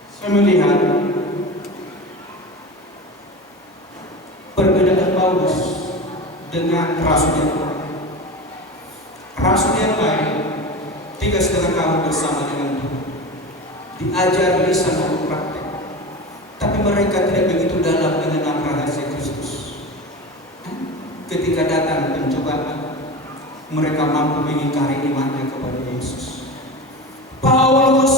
Saya melihat perbedaan Paulus dengan rasul yang lain 3,5 tahun bersama dengan Tuhan, diajar lisan dan praktek, tapi mereka tidak begitu dalam mengenal rahasia Kristus. Ketika datang pencobaan, mereka mampu mengingkari imannya kepada Yesus. Paulus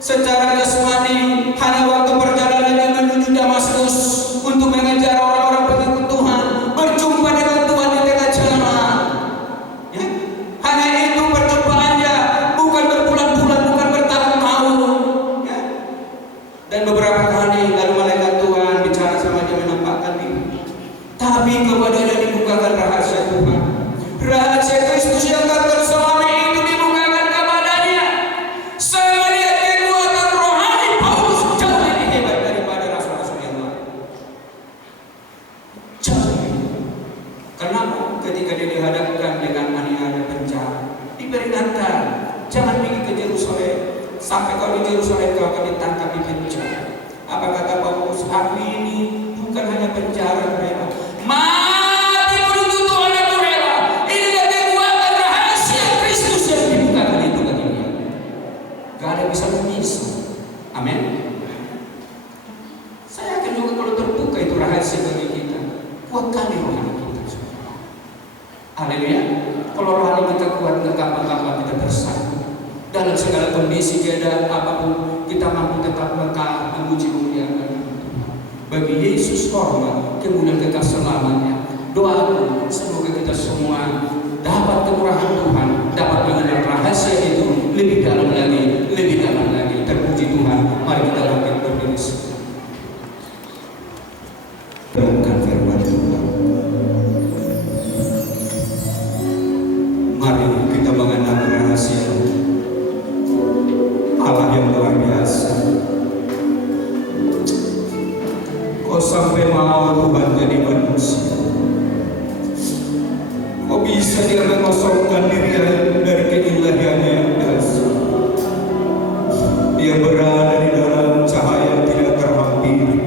secara jasmani hanya waktu perjalanannya menuju Damaskus untuk mengejar orang-orang pengikut Tuhan, berjumpa dengan Tuhan di tengah jalan. Ya? Hanya itu perjumpaannya, bukan berbulan-bulan, bukan bertahun-tahun. Ya? Dan beberapa kali lalu malaikat Tuhan bicara sama dia, menampak Tapi kepadanya dibukakan rahasia Tuhan. Rahasia Kristus yang tak terselami itu dibukakan kepadanya. Saya melihat kekuatan rohani Paulus jauh lebih hebat daripada rasul-rasul yang lain. Jauh lebih. Kenapa? Ketika dia dihadapkan dengan aniaya penjara, diperingatkan, jangan pergi ke Yerusalem. Sampai kau di Yerusalem kau akan ditangkap di penjara. Apa kata Paulus? Aku ini bukan hanya penjara rela, mati menuntut Tuhan aku rela. Inilah kekuatan rahasia Kristus yang dibukakan itu bagi dia. Gak ada bisa memisah. Amin. Saya yakin juga kalau terbuka itu rahasia bagi kita, kuatkan rohani kita. Haleluya. Kalau rohani kita kuat, gak gampang-gampang kita tersangkut. Dalam segala kondisi, keadaan apapun, kita mampu tetap mekar memuji memuliakan. Bagi Yesus hormat, kemudian kekal selamanya. Doaku, semoga kita semua dapat kemurahan Tuhan, dapat mengenal rahasia itu lebih dalam lagi, lebih dalam lagi. Terpuji Tuhan. Mari kita bangkit berdiri. Renungkan firman Tuhan. Mari kita mengenal rahasia Allah yang luar biasa. Kau sampai mau Tuhan jadi manusia. Kau bisa dia mengosongkan diri dari keilahiannya yang dasar. Dia berada di dalam cahaya yang tidak terhampiri.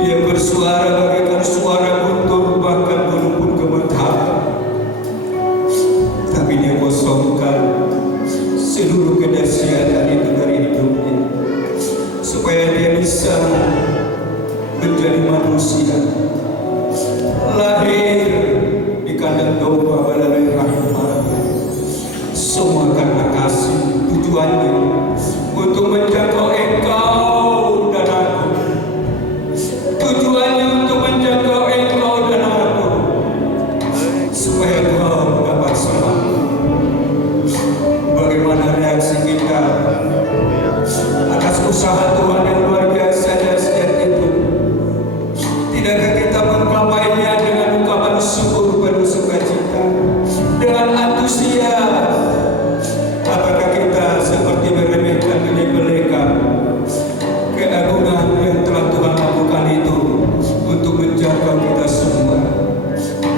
Dia bersuara bagaikan suara guntur, bahkan gunung pun gemetar. Tapi dia kosongkan seluruh kedahsyatan itu dari hidupnya, supaya dia bisa menjadi manusia, lahir di kandang domba melalui rahim Maria. Semua karena kasih. Tujuannya untuk menjangkau engkau dan aku. Tujuannya untuk menjangkau engkau dan aku, supaya engkau dapat selamat. Bagaimana reaksi kita atas usaha Tuhan yang luar biasa dan sejak itu? Tidakkah kita mengklapainya dengan ungkapan syukur penuh sukacita, dengan antusias? Apakah kita seperti meremehkan menyepelekan keagungan yang telah Tuhan lakukan itu untuk menjaga kita semua?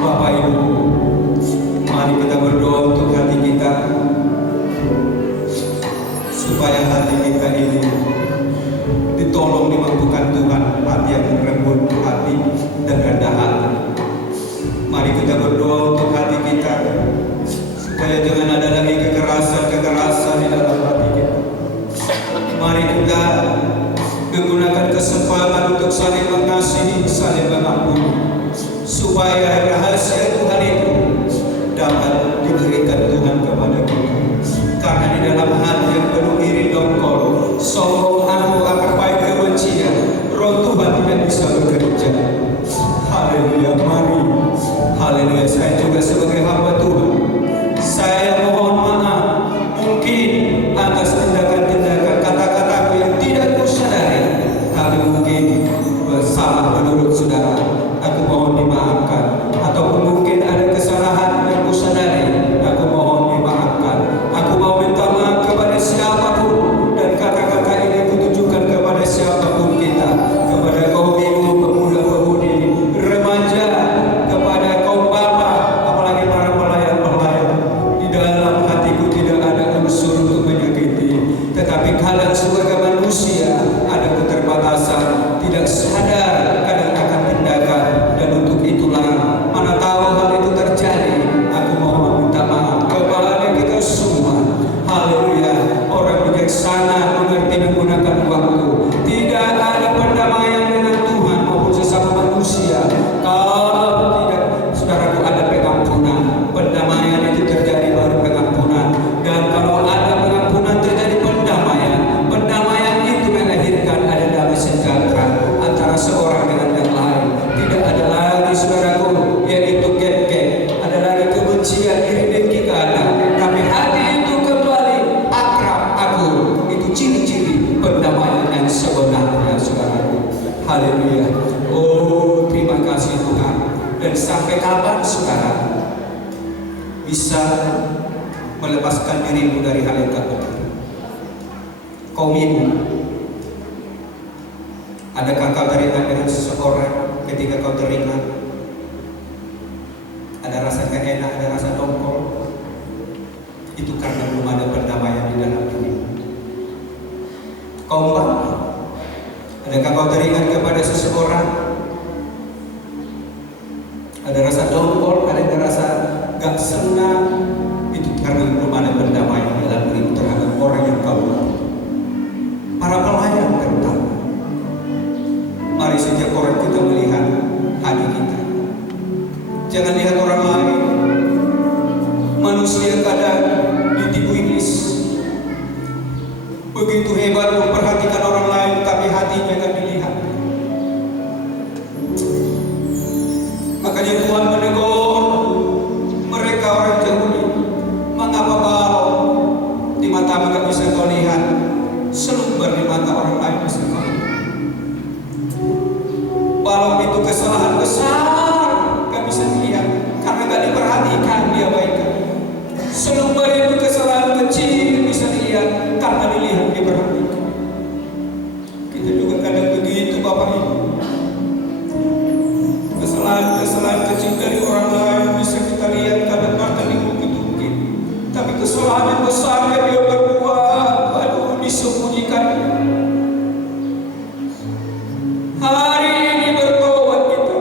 Bapak Ibu, mari kita berdoa untuk hati kita, supaya hati kita ini ditolong, dimampukan Tuhan, hati yang lembut hati dan rendah hati. Mari kita berdoa untuk hati kita, supaya jangan ada lagi kekerasan di dalam hati kita. Mari kita menggunakan kesempatan untuk saling mengasihi, saling mengampuni, supaya rahasia Tuhan itu dapat diberikan Tuhan kepada kita. Karena di dalam hati yang penuh iri dongkol, sombong, angkuh, akar baik, kebencian, Roh Tuhan tidak bisa bekerja. Haleluya. Mari, haleluya. Saya juga sebagai hamba Tuhan, saya mohon maaf mungkin atas tindakan-tindakan, kata-kataku yang tidak kusadari, tapi mungkin salah menurut saudara. Aku mohon dimaafkan. Ataupun mungkin ada kesalahan yang kusadari, aku mohon dimaafkan. Aku mau minta maaf kepada siapapun, dan kata-kata ini kutujukan kepada siapapun kita, kepada kaum ibu, pemuda-pemudi, remaja, kepada kaum bapak, apalagi para pelayan-pelayan. Di dalam hatiku tidak ada unsur untuk menyakiti, tetapi kadang sebagai manusia ada keterbatasan, tidak sadar kadang akan tindakan Oh, terima kasih Tuhan. Dan sampai kapan saudara bisa melepaskan dirimu dari hal yang tak benar? Kaum ibu, adakah kau teringat dengan seseorang ketika kau teringat? Ada rasa keenak, ada rasa dongkol. Itu karena belum ada perdamaian di dalam diri. Kaum bapak, adakah kau teringat kepada seseorang? Ada rasa dongkol, ada rasa gak senang. Itu karena belum ada perdamaian dalam diri terhadap orang yang kau lakukan. Para pelayan terutama, mari sejak orang kita melihat hati kita, jangan lihat orang lain. Manusia kadang ditipu iblis, begitu hebat memperhatikan orang lain, tapi hatinya gak dilihat. Makanya Tuhan menegur mereka orang Yahudi, mengapa balau di matamu gak bisa kau lihat, selumbar di mata orang lain bisa kau lihat. Balau itu kesalahan besar, gak bisa dilihat karena gak diperhatikan, diabaikan. Selumbar itu kesalahan kecil bisa dilihat karena dilihat, diperhatikan. Kita juga kadang begitu Bapak Ibu. Kesalahan kecil dari orang lain bisa kita lihat kadang bahkan diungkit-ungkit. Tapi kesalahan yang besar yang dia berbuat, aduh, disembunyikan. Hari ini bertobat kita.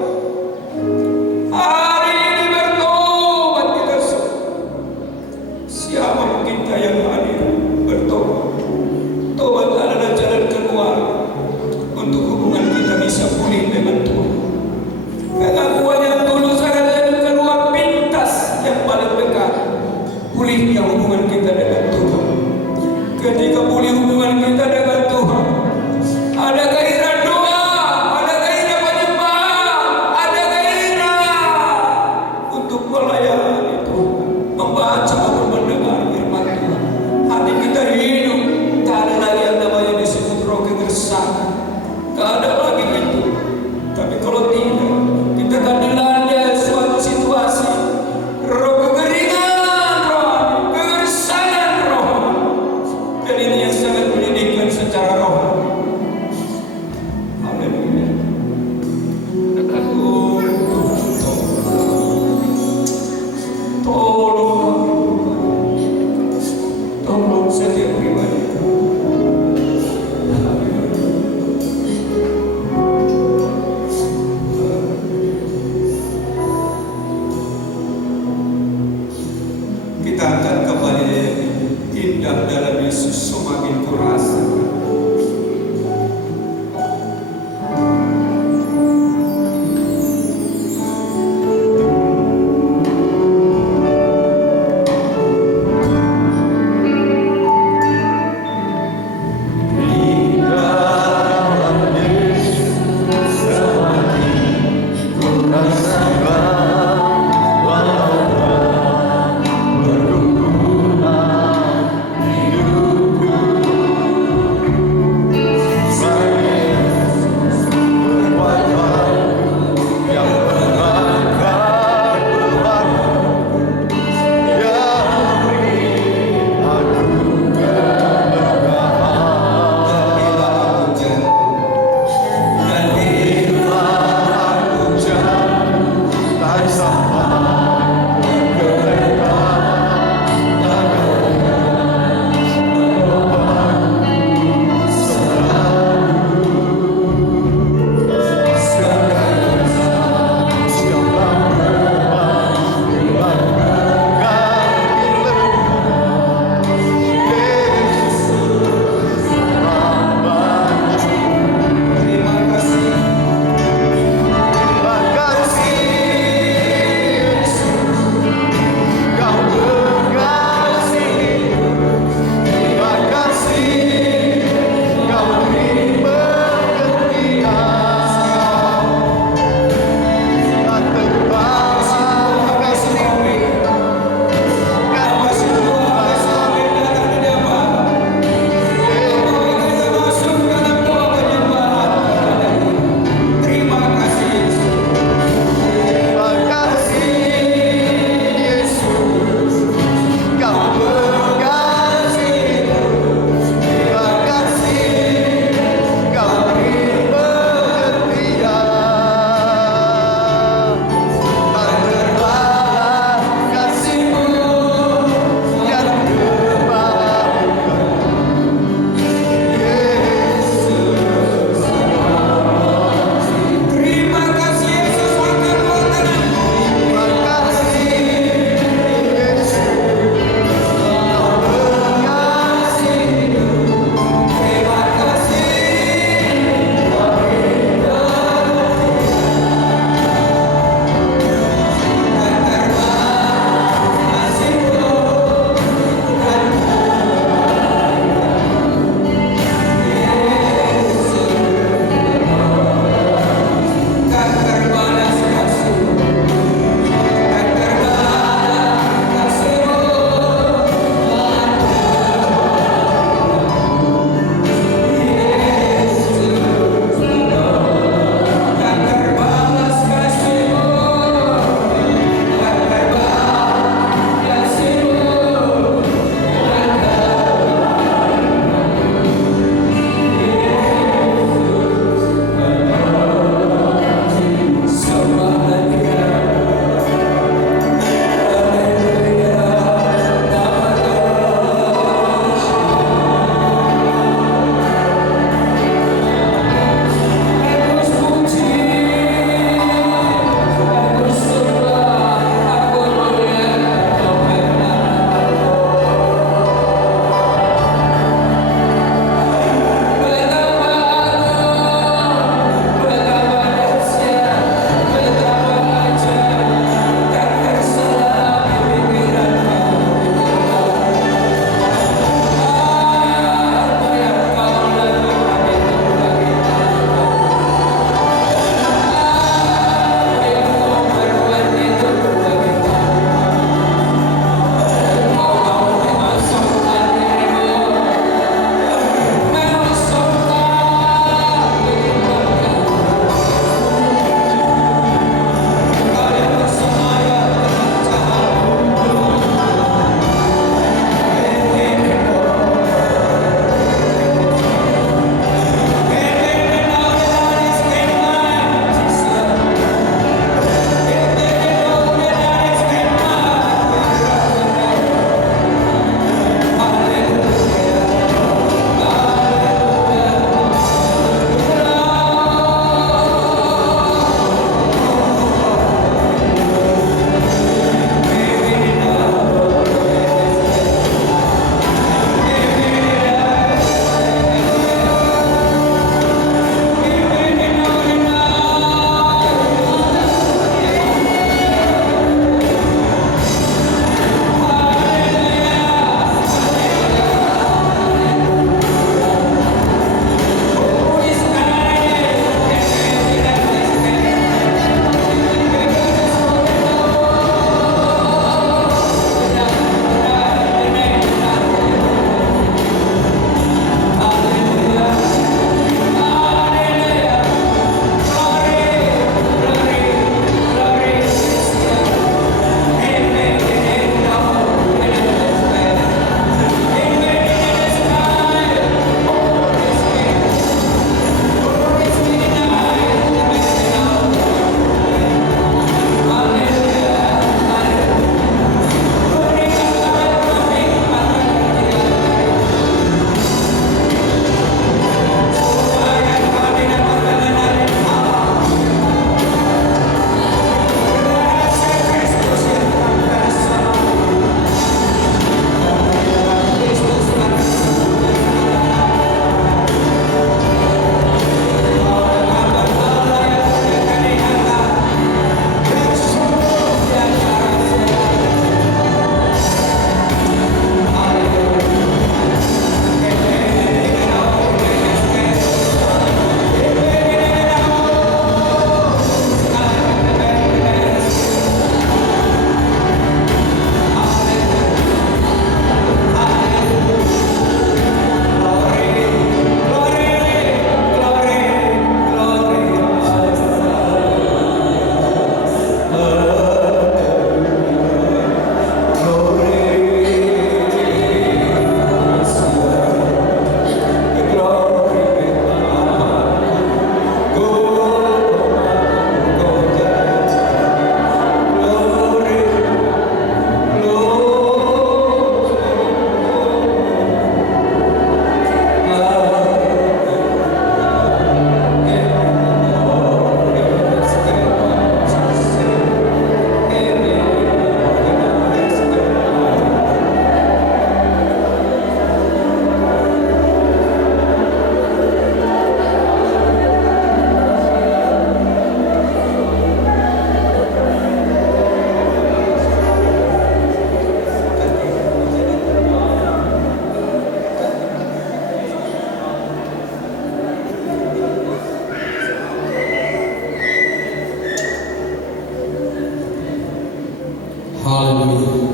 Haleluya.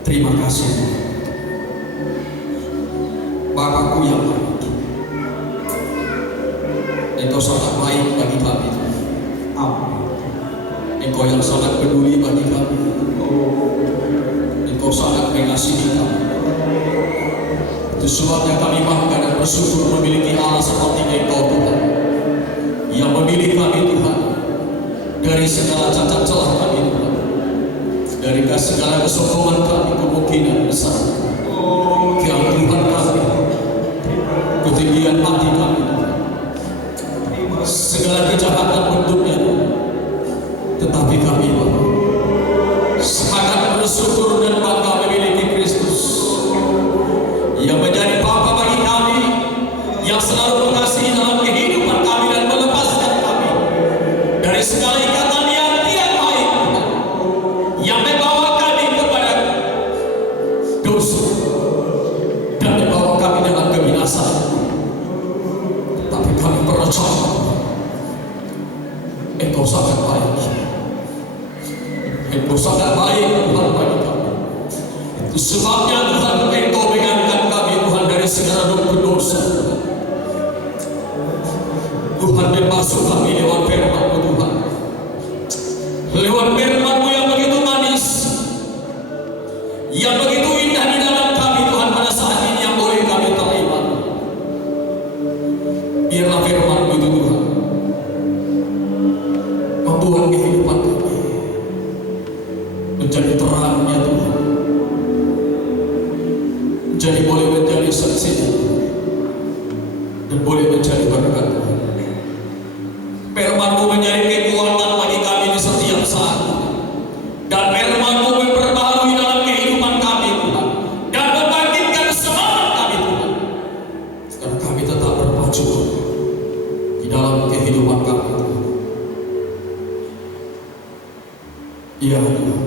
Terima kasih Bapakku yang baik. Engkau sangat baik bagi kami. Engkau yang sangat peduli bagi kami. Engkau sangat mengasihi kami. Itu sebabnya kami bangga dan bersyukur memiliki Allah seperti Engkau Tuhan, yang memilih kami Tuhan dari segala cacat celah kami Tuhan, dari segala kesombongan kami, kemungkinan besar, keangkuhan kami, ketinggian hati kami, segala kejahatan bentuknya, tetapi kami sangat bersyukur dan bangga memiliki Kristus yang menjadi Bapa bagi kami, yang selalu mengasihi dalam kehidupan kami dan melepaskan kami dari segala ikatan yang tidak baik yang membawa kami kepada dosa dan membawa kami dalam kebinasaan. Tapi kami percaya Engkau sangat baik. Engkau sangat baik Tuhan bagi kami. Itu sebabnya Tuhan Engkau mengangkat kami Tuhan dari segala dosa. Tuhan membasuh kami lewat firman-Mu Tuhan, lewat firman-Mu yang begitu manis, yang begitu indah di dalam kami Tuhan pada saat ini yang boleh kami terima. Biarlah firman-Mu itu Tuhan membuat kehidupan kami menjadi terangnya Tuhan, jadi boleh menjadi saksinya dan boleh menjadi berkat Tuhan. Firman-Mu menjadi kekuatan bagi kami di setiap saat, dan firman-Mu memperbaharui dalam kehidupan kami Tuhan, dan membangkitkan semangat kami Tuhan, agar kami tetap bermaju di dalam kehidupan kami Tuhan. Ya Tuhan,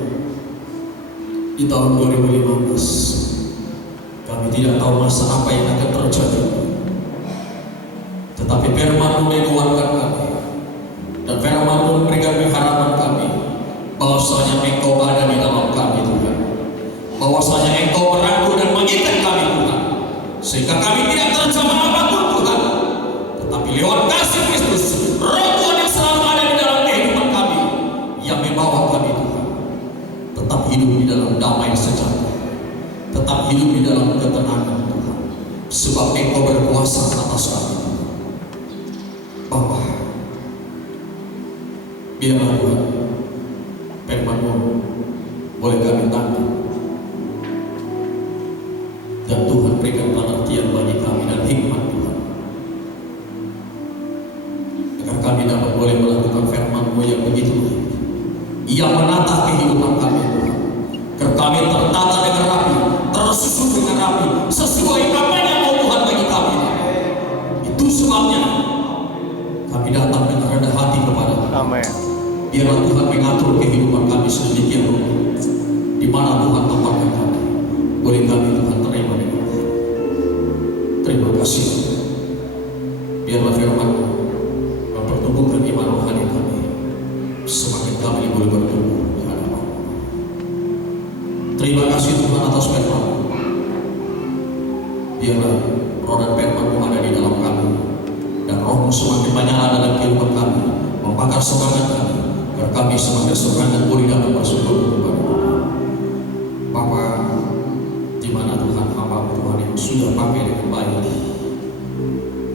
di tahun 2015 kami tidak tahu masa apa yang akan terjadi, tetapi firman-Mu menguatkan kami, dan firman-Mu memberikan pengharapan kami bahwasanya Engkau ada di dalam kami Tuhan, bahwasanya Engkau merangkul dan mengikat kami Tuhan, sehingga kami tidak terjebak apapun Tuhan, tetapi lewat kasih Kristus, Roh Tuhan yang selalu ada di dalam kehidupan kami, yang membawa kami Tuhan tetap hidup di dalam damai sejati, tetap hidup di dalam ketenangan Tuhan, sebab Engkau berkuasa atas kami. Bapa, biarlah Tuhan firman-Mu boleh kami tangkap, dan Tuhan berikan pengertian bagi kami dan hikmat Tuhan, agar kami dapat boleh melakukan firman-Mu yang begitu baik, yang menata kehidupan kami Tuhan, agar kami tertata dengan rapi, tersusun dengan rapi, sesuai apa yang mau Tuhan bagi kami. Itu sebabnya kami datang dengan rendah hati kepada Tuhan. Amin. Biarlah Tuhan mengatur kehidupan kami sedemikian rupa, di mana Tuhan tempatkan kami, boleh kami Tuhan terima dengan baik. Terima kasih. Biarlah firman-Mu mempertumbuhkan iman rohani kami, semakin kami boleh bertumbuh di hadapan-Mu. Terima kasih Tuhan atas firman-Mu. Biarlah roh dan firman-Mu ada di dalam kami, dan Roh-Mu semakin menyala dalam kehidupan kami, membakar semangat kami, agar kami semakin semangat boleh dapat bersekutu kepada-Mu. Bapa, di mana Tuhan hamba-Mu Tuhan yang sudah pakai dengan baik,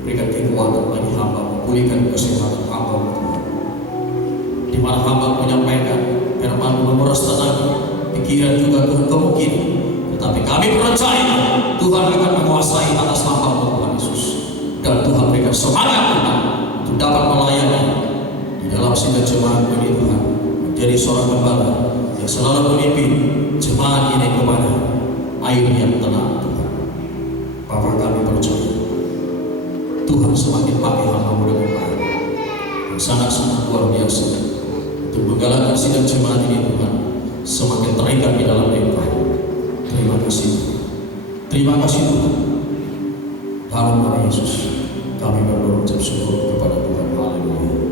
berikan kekuatan bagi hamba-Mu, pulihkan kesehatan hamba-Mu Tuhan. Di mana hamba menyampaikan firman-Mu menguras tenaga, pikiran juga Tuhan kemungkinan, tetapi kami percaya Tuhan akan menguasai atas hamba-Mu Tuhan Yesus, dan Tuhan berikan semangat Tuhan untuk dapat melayani di dalam sidang jemaat ini Tuhan, menjadi seorang gembala yang selalu memimpin jemaat ini kepada air yang tenang Tuhan. Bapa, kami percaya Tuhan semakin pakai hamba-Mu dengan baik, yang sangat-sangat luar biasa, untuk menggalakkan sidang jemaat ini Tuhan semakin terikat di dalam Engkau. Terima kasih, terima kasih Tuhan. Dalam nama Yesus kami berdoa ucap syukur kepada Tuhan. Haleluya.